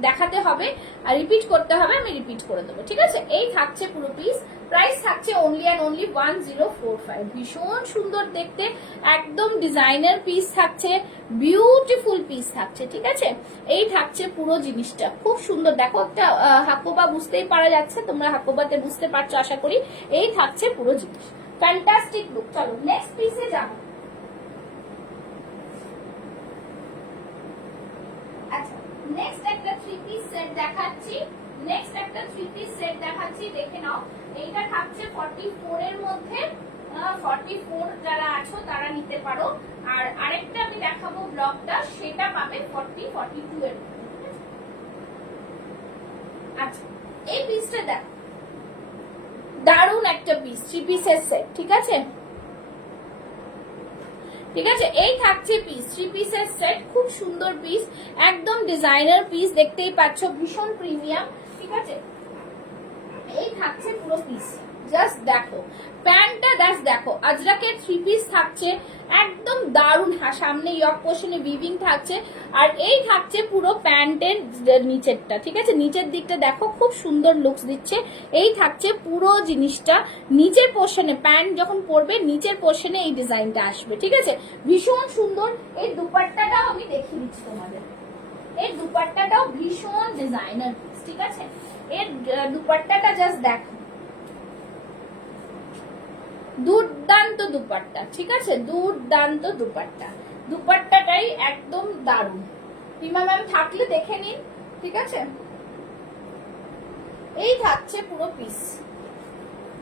দেখাতে হবে আর রিপিট করতে হবে, আমি রিপিট করে দেবো, ঠিক আছে। এই থাকছে পুরো পিস, প্রাইস থাকছে অনলি অ্যান্ড অনলি 1045। ভীষণ সুন্দর দেখতে, একদম ডিজাইনার পিস থাকছে, বিউটিফুল পিস থাকছে, ঠিক আছে। এই থাকছে পুরো জিনিসটা, খুব সুন্দর। দেখো একটা হাকোবা বুঝতেই পারা যাচ্ছে, তোমরা হাকোবাতে বুঝতে পারছো আশা করি। এই থাকছে পুরো জিনিস, ফ্যান্টাস্টিক লুক। চলো নেক্সট পিসে যাবো। আচ্ছা, নেক্সট একটা 3 পিস সেট দেখাচ্ছি। দেখে নাও। এইটা থাকছে 44 এর মধ্যে, 44 যারা আছো তারা নিতে পারো। আর আরেকটা আমি দেখাবো ব্লকটা, সেটা পাবে 42 এর মধ্যে। আচ্ছা, এই পিসটা দেখ, দারুণ একটা পিস, 3 পিসের সেট, ঠিক আছে। এই থাকছে পিস, 3 পিসের সেট, খুব সুন্দর পিস, একদম ডিজাইনার পিস, দেখতেই পাচ্ছ, ভীষণ প্রিমিয়াম, ঠিক আছে। এই থাকছে পুরো পিস, জাস্ট দেখো প্যান্টটা, জাস্ট দেখো আজরাকের 3 পিস থাকছে, একদম দারুণ। সামনে ইয়ক পোর্শনে উইভিং থাকছে, আর এই থাকছে পুরো প্যান্টের নিচেরটা, ঠিক আছে। নিচের দিকটা দেখো খুব সুন্দর লুকস দিচ্ছে। এই থাকছে পুরো জিনিসটা, নিচের পোর্শনে প্যান্ট যখন পরবে নিচের পোর্শনে এই ডিজাইনটা আসবে, ঠিক আছে। ভীষণ সুন্দর। এই দুপাট্টাটাও আমি দেখিয়ে দিচ্ছি তোমাদের, এই দুপাট্টাটাও ভীষণ ডিজাইনার পিস, ঠিক আছে। এর দুপাট্টাটা জাস্ট দেখো, দুর্দান্ত দুপাট্টা, ঠিক আছে, দুর্দান্ত দুপাট্টা। দুপাট্টাটাই একদম দারুণ। রিমা ম্যাম থাকলে দেখে নিন, ঠিক আছে। এই থাকছে পুরো পিস,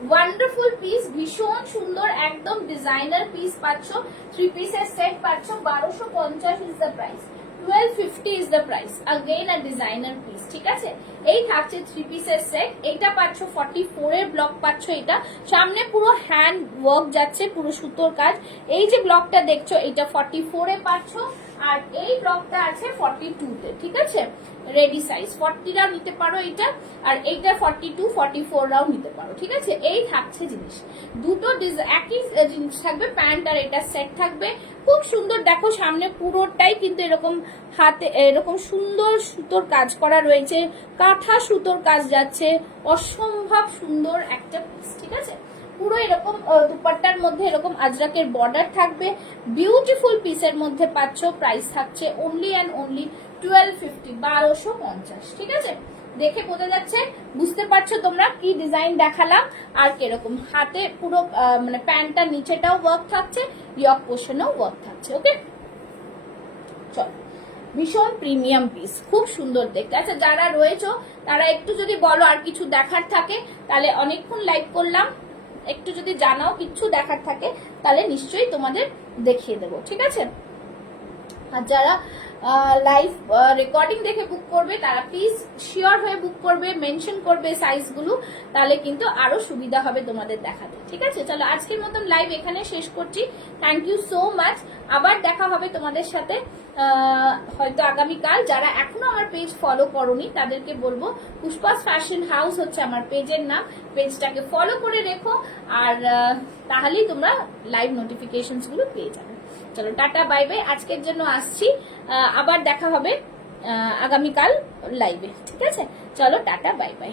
ওয়ান্ডারফুল পিস, ভীষণ সুন্দর, একদম ডিজাইনার পিস পাচ্ছ। 3 পিসের সেট পাচ্ছ, 1250 is the price, 1250 is the price, again a designer piece, ঠিক আছে। এই থাকছে 3 পিসের সেট, এইটা পাচ্ছ 44 এর ব্লক পাচ্ছ। এটা সামনে পুরো হ্যান্ড ওয়ার্ক যাচ্ছে, পুরো সুতোর কাজ। এই যে ব্লকটা দেখছো এটা 44 এ পাচ্ছ, আর এই ব্লকটা আছে 42 তে, ঠিক আছে। রেডি সাইজ 40 রাও নিতে পারো এটা, আর এইটা 42 44 রাও নিতে পারো, ঠিক আছে। এই থাকছে জিনিস, দুটো একই জিনিস থাকবে, প্যান্ট আর এটা সেট থাকবে, খুব সুন্দর। দেখো সামনে পুরোটাই কিন্তু এরকম হাতে এরকম সুন্দর সুতোর কাজ করা রয়েছে, কাঁথা সুতোর কাজ যাচ্ছে, অসম্ভব সুন্দর একটা পিস, ঠিক আছে। পুরো এরকম দুপাট্টার মধ্যে এরকম আজরাকের বর্ডার থাকবে, বিউটিফুল পিসের মধ্যে পাচ্ছ। প্রাইস থাকছে অনলি অ্যান্ড অনলি 1250, 1250, ঠিক আছে। দেখে বোঝা যাচ্ছে, বুঝতে পারছো তোমরা কি ডিজাইন দেখালাম, আর কিরকম হাতে পুরো মানে প্যান্টটার নিচেটাও ওয়ার্ক থাকছে, ইয়ক পোর্শনেও ওয়ার্ক থাকছে, ওকে। চলো, ভীষণ প্রিমিয়াম পিস, খুব সুন্দর দেখতে। আচ্ছা, যারা রয়েছো তারা একটু যদি বলো আর কিছু দেখার থাকে, তাহলে অনেকক্ষণ লাইভ করলাম, একটু যদি জানাও কিছু দেখার থাকে তাহলে নিশ্চয়ই তোমাদের দেখিয়ে দেবো, ঠিক আছে। আর যারা লাইভ রেকর্ডিং দেখে বুক করবে তারা প্লিজ শিওর হয়ে বুক করবে, মেনশন করবে সাইজগুলো, তাহলে কিন্তু আরো সুবিধা হবে তোমাদের দেখাতে, ঠিক আছে। চলো, আজকের মতন লাইভ এখানে শেষ করছি। Thank you so much. আবার দেখা হবে তোমাদের সাথে হয়তো আগামীকাল। যারা এখনো আমার পেজ ফলো করোনি তাদেরকে বলবো, পুষ্পাস ফ্যাশন হাউস হচ্ছে আমার পেজের নাম, পেজটাকে ফলো করে রেখো, আর তাহলেই তোমরা লাইভ নোটিফিকেশনস গুলো পেয়ে যাবে। চলো, টাটা বাই বাই, আজকের জন্য আসছি, আবার দেখা হবে আগামীকাল লাইভে, ঠিক আছে। চলো, টাটা বাই বাই।